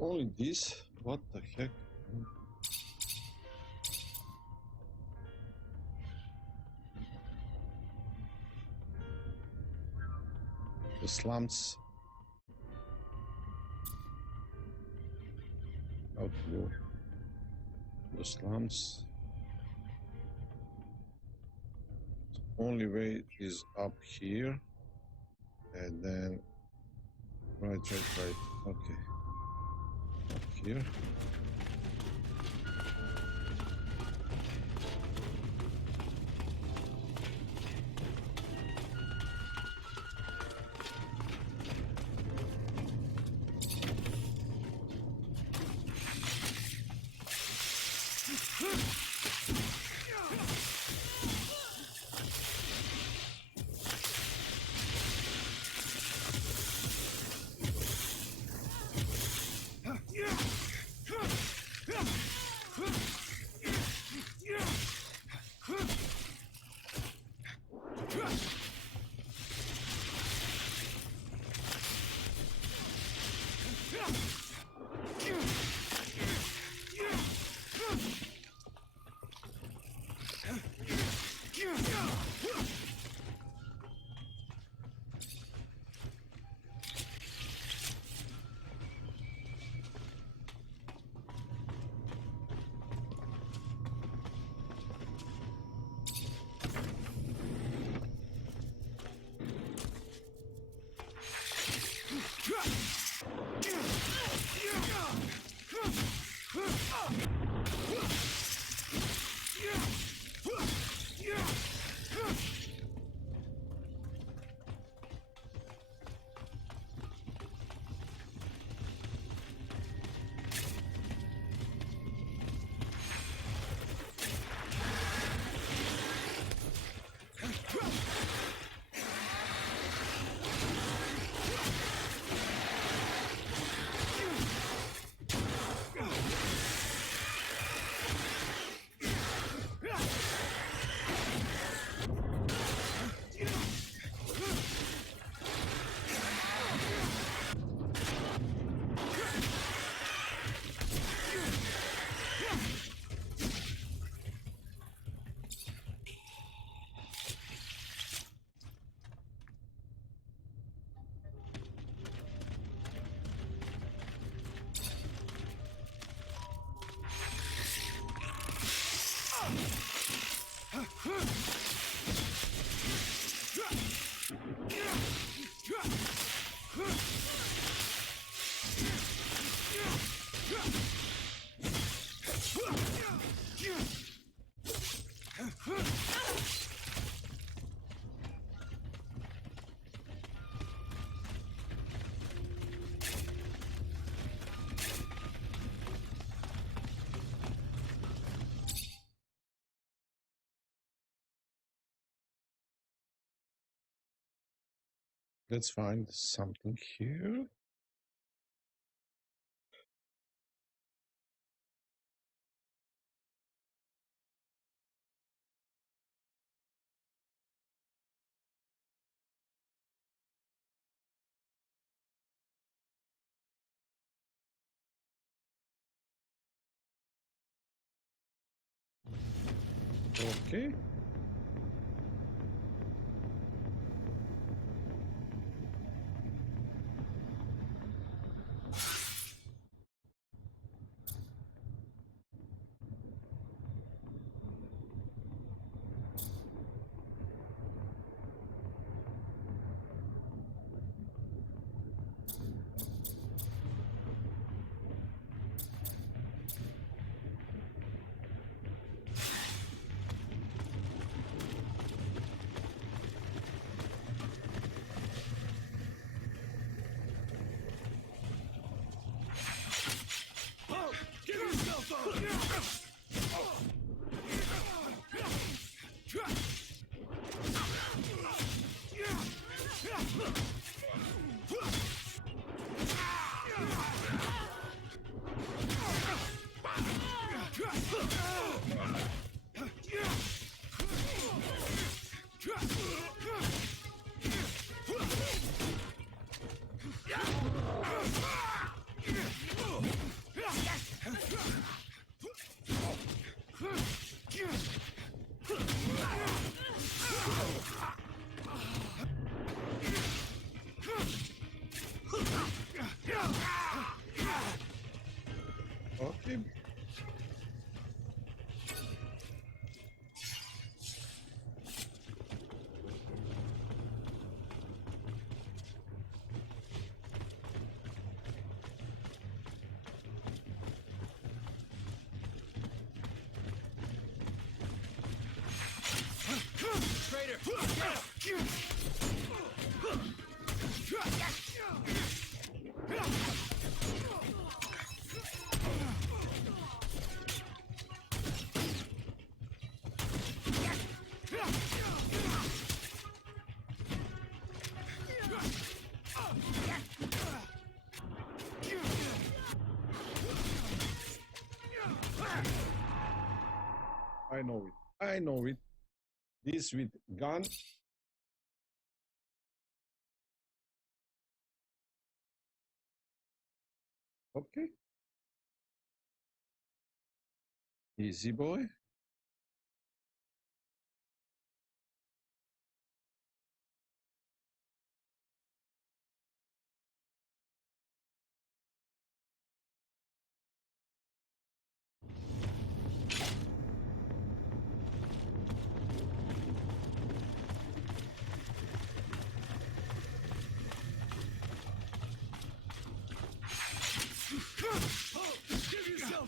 Only this? What the heck? The slums. How to go? The slums. Only way is up here. And then right. Okay. Up here. Let's find something here. Okay. Give yourself up! Okay. Traitor! I know it. I know it. This with gun. Okay. Easy boy.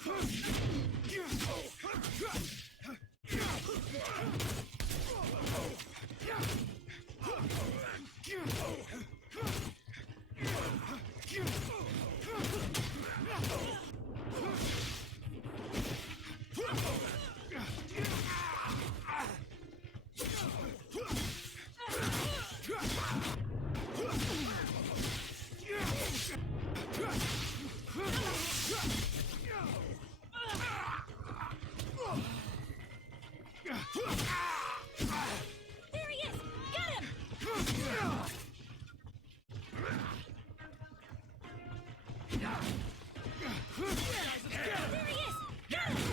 There he is! Get him! There he is! Get him!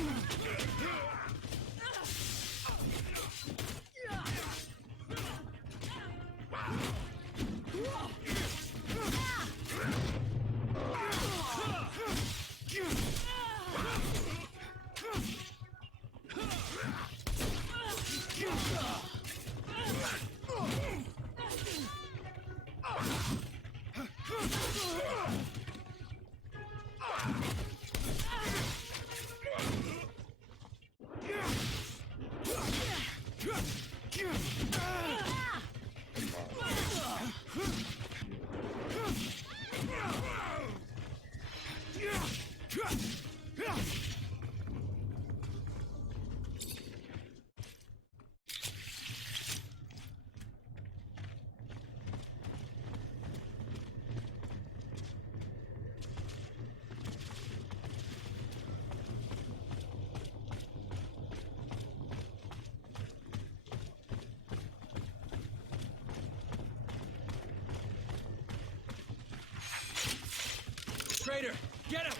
Traitor, get him!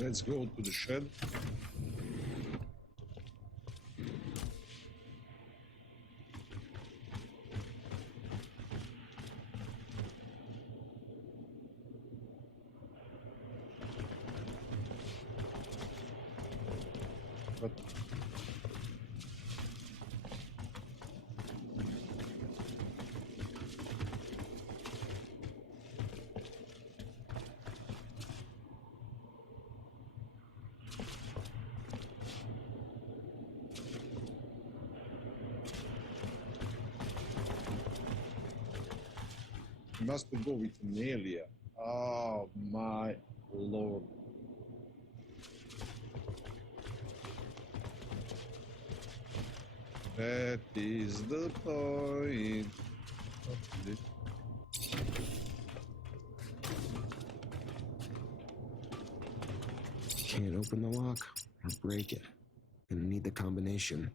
Let's go to the shed. What? Must go with Amelia. Oh my lord. That is the point. Can't open the lock or break it. Gonna need the combination.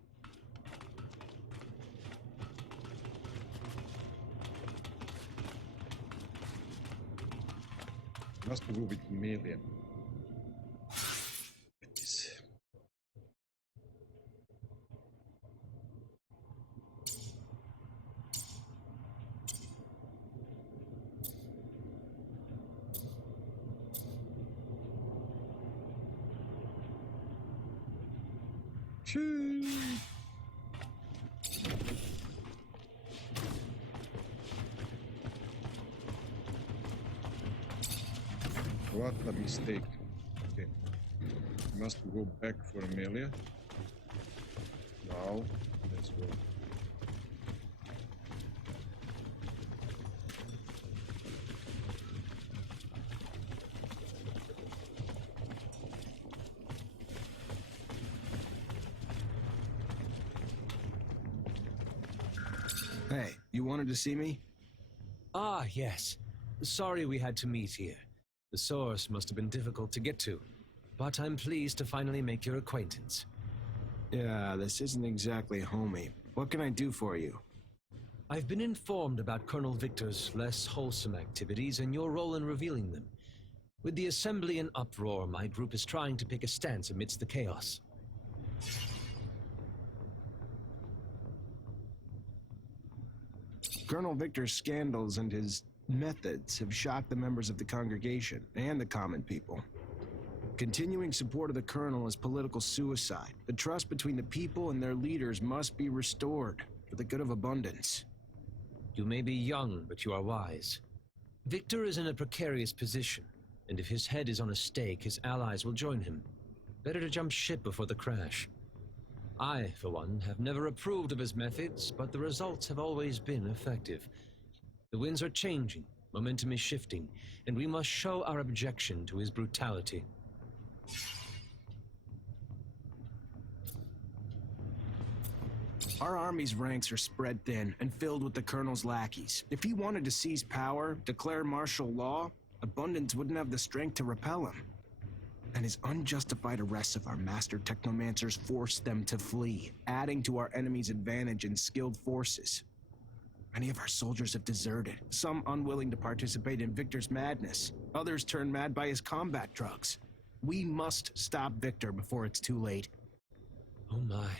Must go with Amelia. It is. What a mistake. Okay. Must go back for Amelia. Now, let's go. Hey, you wanted to see me? Ah, yes. Sorry we had to meet here. The source must have been difficult to get to, but I'm pleased to finally make your acquaintance. Yeah, this isn't exactly homey. What can I do for you? I've been informed about Colonel Victor's less wholesome activities and your role in revealing them. With the assembly in uproar, my group is trying to pick a stance amidst the chaos. Colonel Victor's scandals and his methods have shocked the members of the congregation and the common people. Continuing support of the Colonel is political suicide. The trust between the people and their leaders must be restored for the good of abundance. You may be young, but you are wise. Victor is in a precarious position, and if his head is on a stake, his allies will join him. Better to jump ship before the crash. I, for one, have never approved of his methods, but the results have always been effective. The winds are changing, momentum is shifting, and we must show our objection to his brutality. Our army's ranks are spread thin and filled with the Colonel's lackeys. If he wanted to seize power, declare martial law, Abundance wouldn't have the strength to repel him. And his unjustified arrests of our master Technomancers forced them to flee, adding to our enemy's advantage in skilled forces. Many of our soldiers have deserted, some unwilling to participate in Victor's madness, others turned mad by his combat drugs. We must stop Victor before it's too late. Oh my.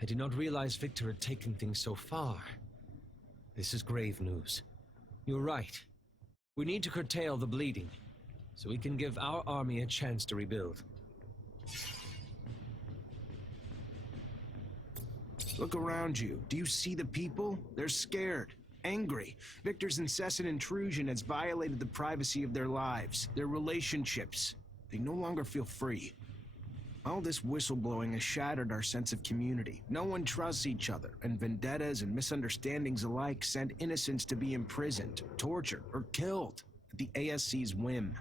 I did not realize Victor had taken things so far. This is grave news. You're right. We need to curtail the bleeding, so we can give our army a chance to rebuild. Look around you. Do you see the people? They're scared, angry. Victor's incessant intrusion has violated the privacy of their lives, their relationships. They no longer feel free. All this whistleblowing has shattered our sense of community. No one trusts each other, and vendettas and misunderstandings alike send innocents to be imprisoned, tortured, or killed at the ASC's whim.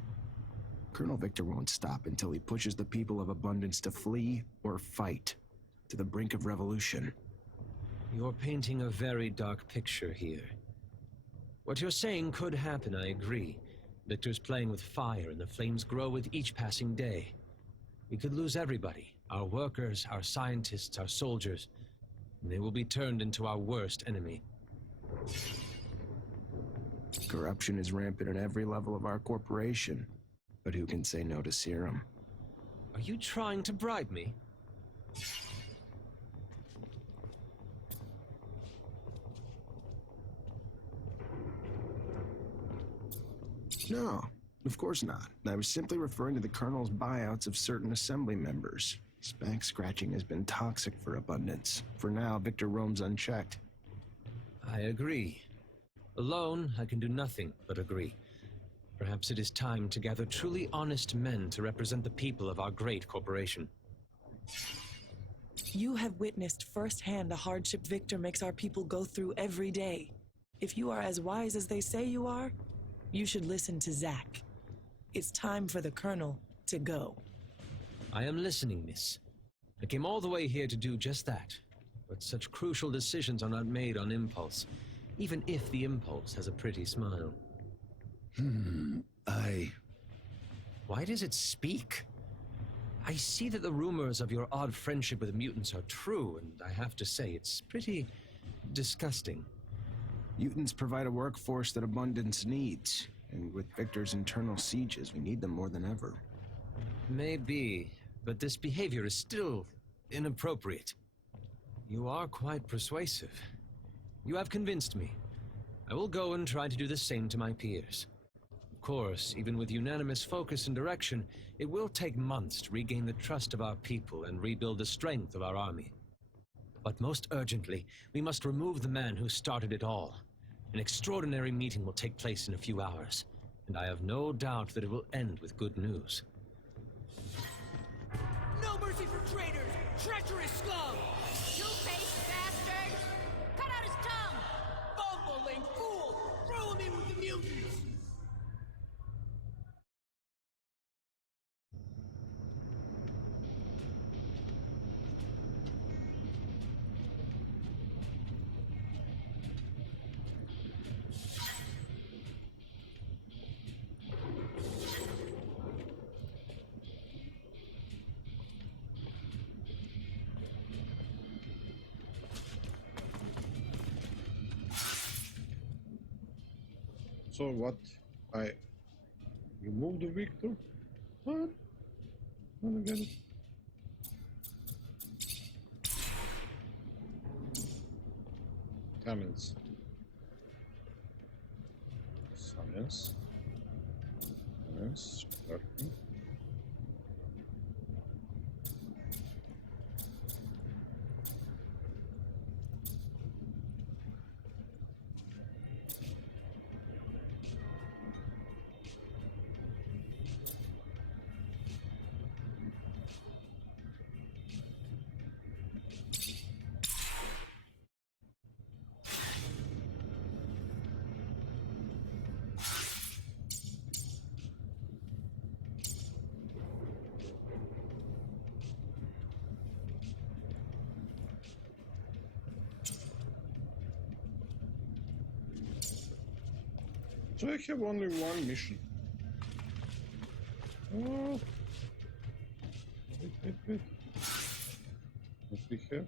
Colonel Victor won't stop until he pushes the people of Abundance to flee or fight to the brink of revolution. You're painting a very dark picture here. What you're saying could happen, I agree. Victor's playing with fire, and the flames grow with each passing day. We could lose everybody, our workers, our scientists, our soldiers, and they will be turned into our worst enemy. Corruption is rampant at every level of our corporation, but who can say no to serum? Are you trying to bribe me? No, of course not. I was simply referring to the Colonel's buyouts of certain assembly members. His back scratching has been toxic for Abundance. For now, Victor roams unchecked. I agree. Alone, I can do nothing but agree. Perhaps it is time to gather truly honest men to represent the people of our great corporation. You have witnessed firsthand the hardship Victor makes our people go through every day. If you are as wise as they say you are, you should listen to Zack. It's time for the Colonel to go. I am listening, miss. I came all the way here to do just that. But such crucial decisions are not made on impulse, even if the impulse has a pretty smile. Why does it speak? I see that the rumors of your odd friendship with mutants are true, and I have to say, it's pretty disgusting. Mutants provide a workforce that Abundance needs, and with Victor's internal sieges, we need them more than ever. Maybe, but this behavior is still inappropriate. You are quite persuasive. You have convinced me. I will go and try to do the same to my peers. Of course, even with unanimous focus and direction, it will take months to regain the trust of our people and rebuild the strength of our army. But most urgently, we must remove the man who started it all. An extraordinary meeting will take place in a few hours. and I have no doubt that it will end with good news. No mercy for traitors! Treacherous scum! Two-faced bastard! Cut out his tongue! Bumbling fool! Throw him in with the mutants! So what? I remove the Victor? What? I don't get it. Talents. Science. Science. Starting. So I have only one mission. Oh. Wait. What we have?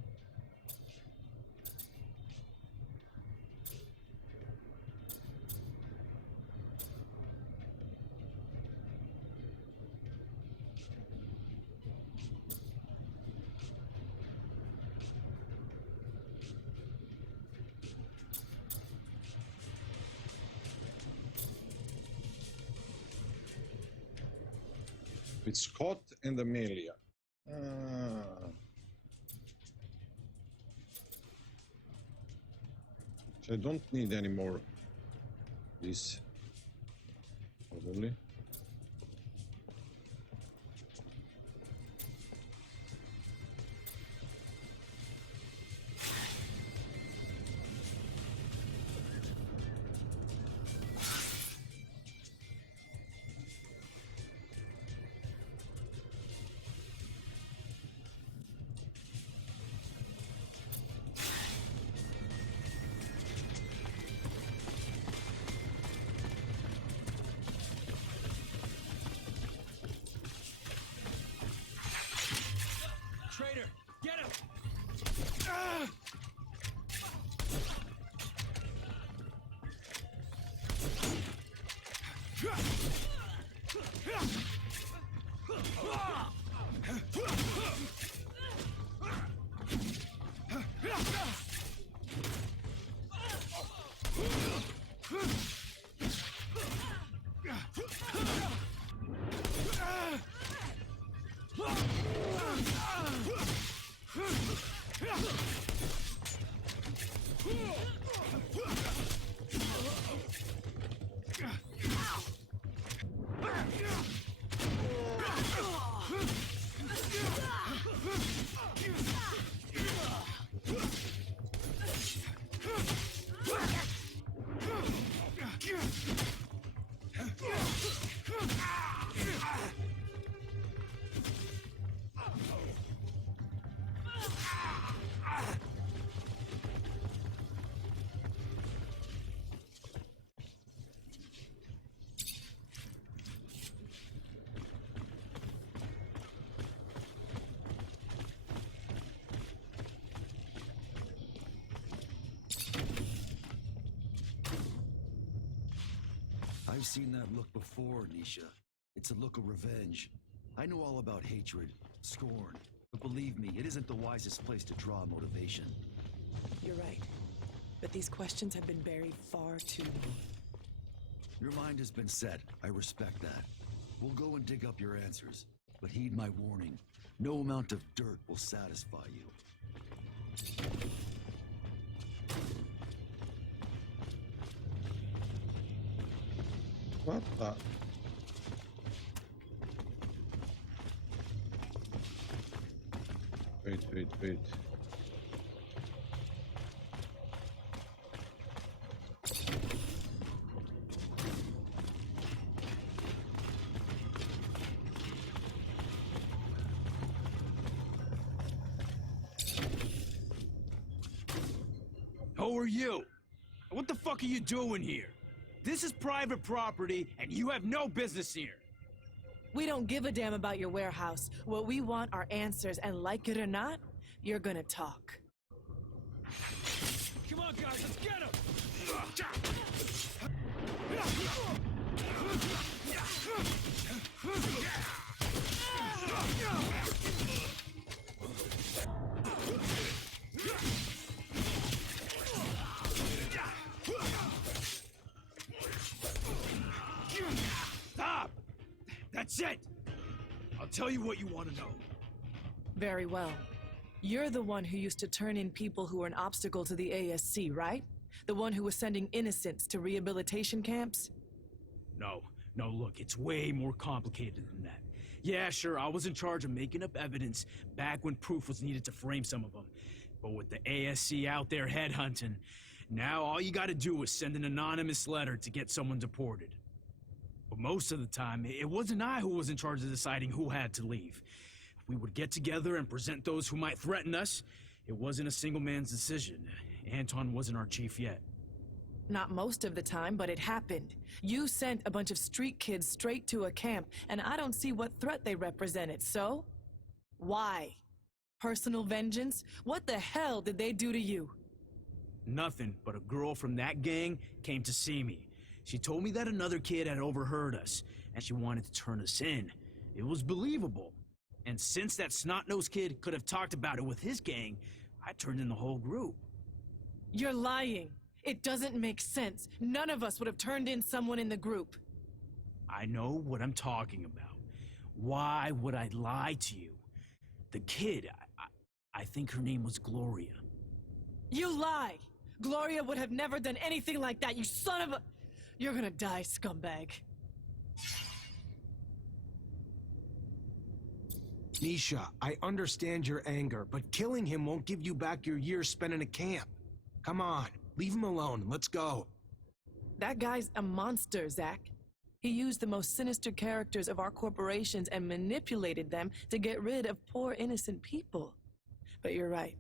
It's Scott and Amelia. So I don't need any more. This probably. Traitor! Get him! I've seen that look before, Nisha. It's a look of revenge. I know all about hatred, scorn, but believe me, it isn't the wisest place to draw motivation. You're right. But these questions have been buried far too long. Your mind has been set. I respect that. We'll go and dig up your answers. But heed my warning. No amount of dirt will satisfy you. What the? Wait. Who are you? What the fuck are you doing here? This is private property, and you have no business here. We don't give a damn about your warehouse. What we want are answers, and like it or not, you're gonna talk. Come on, guys, let's get him! Stop! That's it! I'll tell you what you want to know. Very well. You're the one who used to turn in people who were an obstacle to the ASC, right? The one who was sending innocents to rehabilitation camps? No, look, it's way more complicated than that. Yeah, sure, I was in charge of making up evidence back when proof was needed to frame some of them. But with the ASC out there headhunting, now all you gotta do is send an anonymous letter to get someone deported. But most of the time, it wasn't I who was in charge of deciding who had to leave. We would get together and present those who might threaten us. It wasn't a single man's decision. Anton wasn't our chief yet. Not most of the time, but it happened. You sent a bunch of street kids straight to a camp, and I don't see what threat they represented, so? Why? Personal vengeance? What the hell did they do to you? Nothing, but a girl from that gang came to see me. She told me that another kid had overheard us, and she wanted to turn us in. It was believable. And since that snot-nosed kid could have talked about it with his gang, I turned in the whole group. You're lying. It doesn't make sense. None of us would have turned in someone in the group. I know what I'm talking about. Why would I lie to you? The kid, I think her name was Gloria. You lie! Gloria would have never done anything like that, you son of a... You're gonna die, scumbag. Nisha, I understand your anger, but killing him won't give you back your years spent in a camp. Come on, leave him alone and let's go. That guy's a monster, Zach. He used the most sinister characters of our corporations and manipulated them to get rid of poor innocent people. But you're right.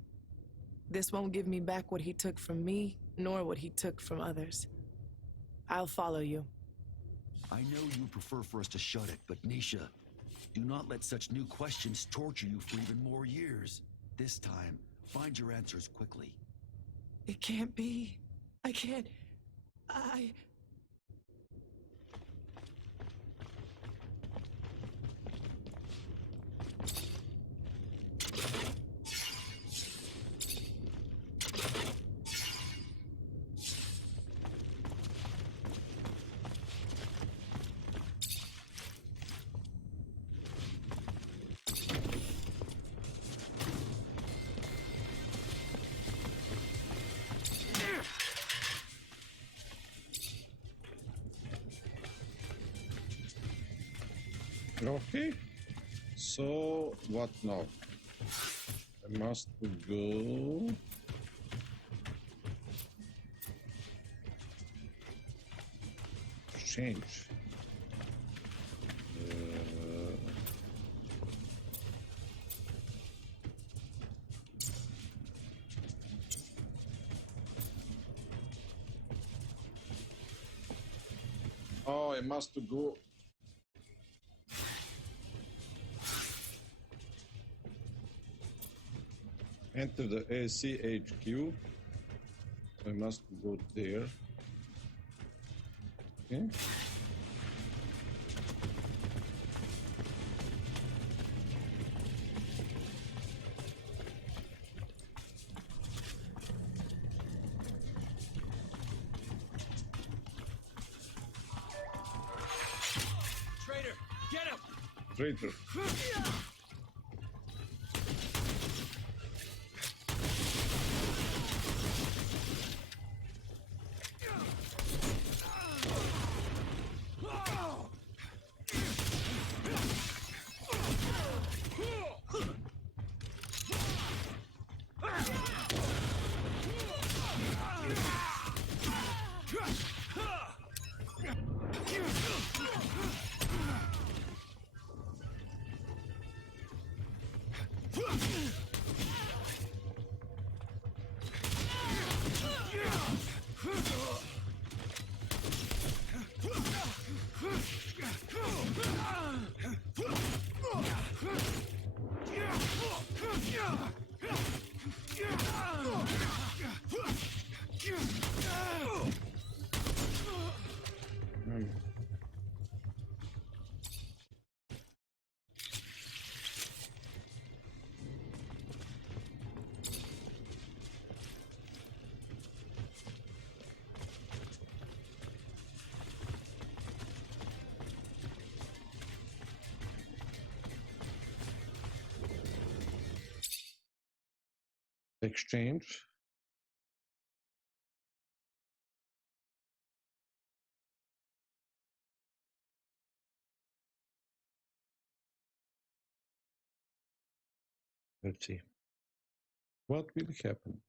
This won't give me back what he took from me, nor what he took from others. I'll follow you. I know you prefer for us to shut it, but Nisha, do not let such new questions torture you for even more years. This time, find your answers quickly. It can't be. I can't... Okay, so what now? I must go. Change. Oh, I must go. Enter the ACHQ. I must go there. Okay. Traitor, get him! Traitor. Exchange. Let's see. What will happen?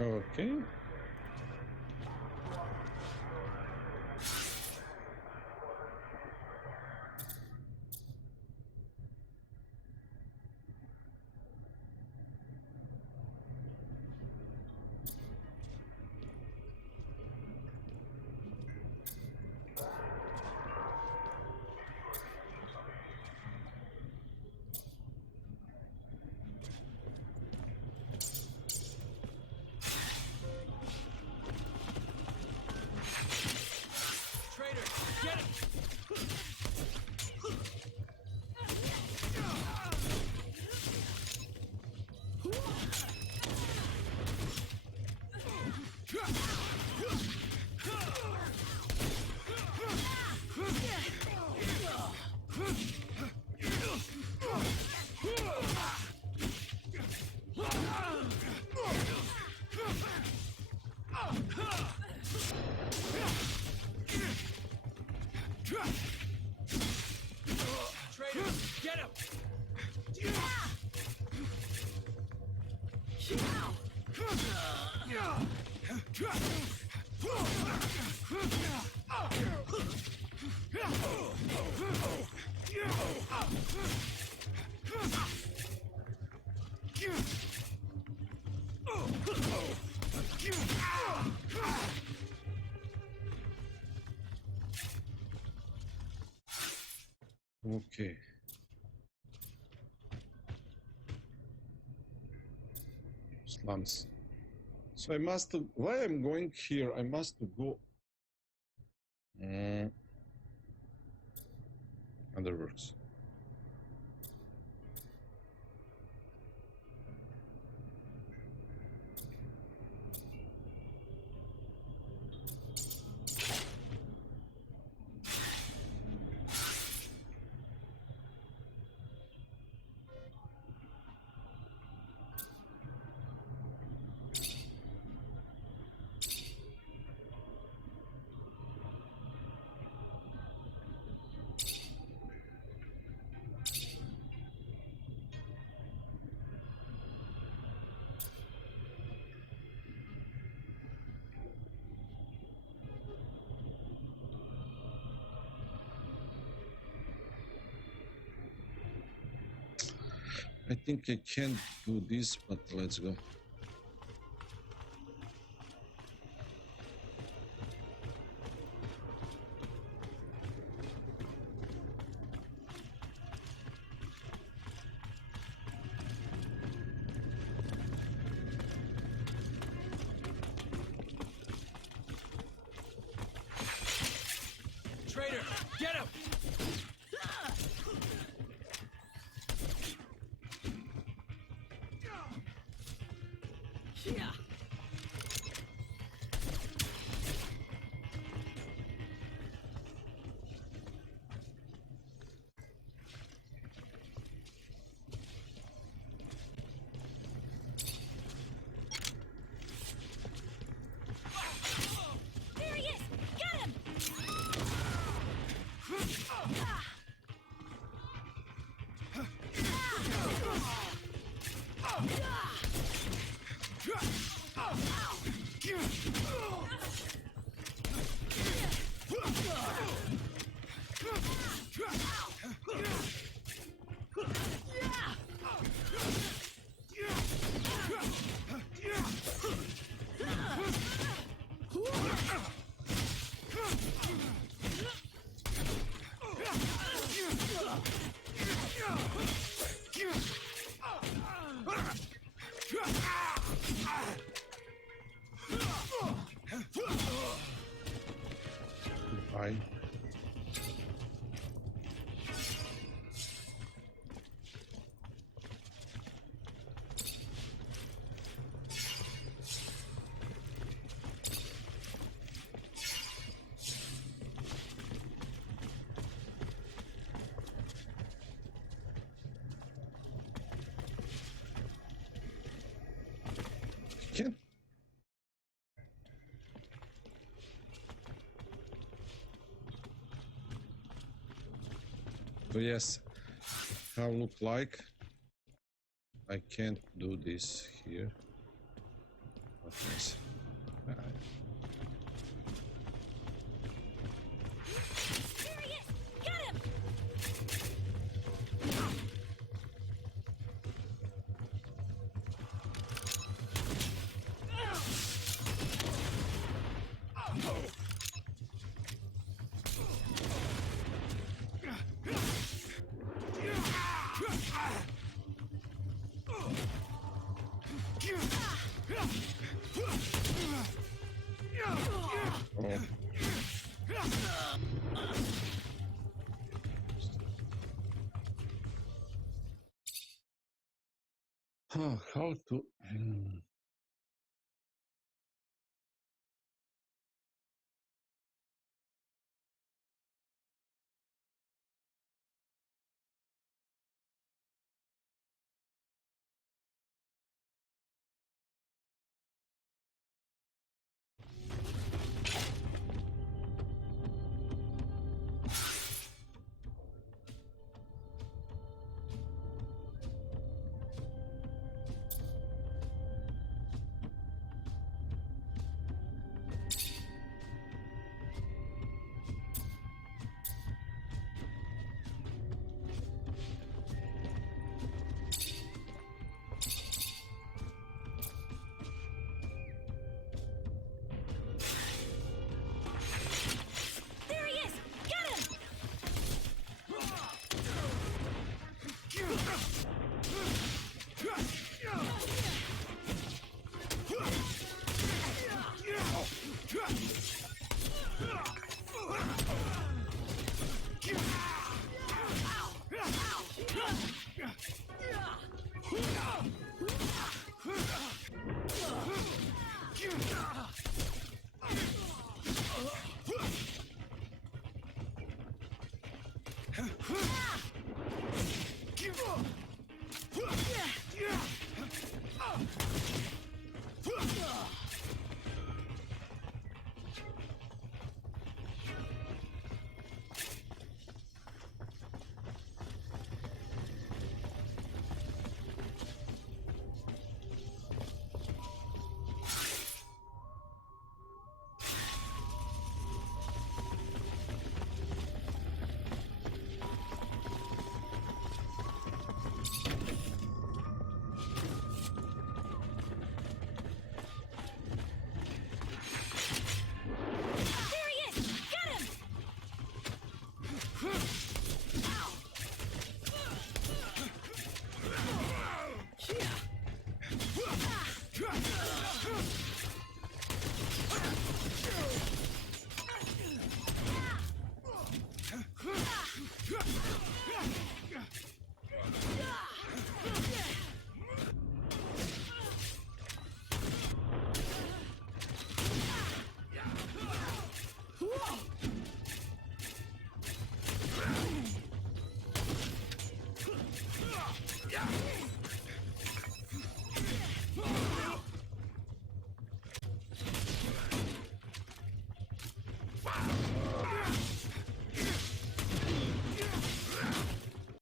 Okay. Traitor, get him! Traitor, get him! Okay. Slums. So I must. Why I'm going here? I must go. Underworks. I think I can't do this, but let's go. Traitor, get him! Yeah. There he is! Get him! So yes, how look like? I can't do this here. Okay. How to...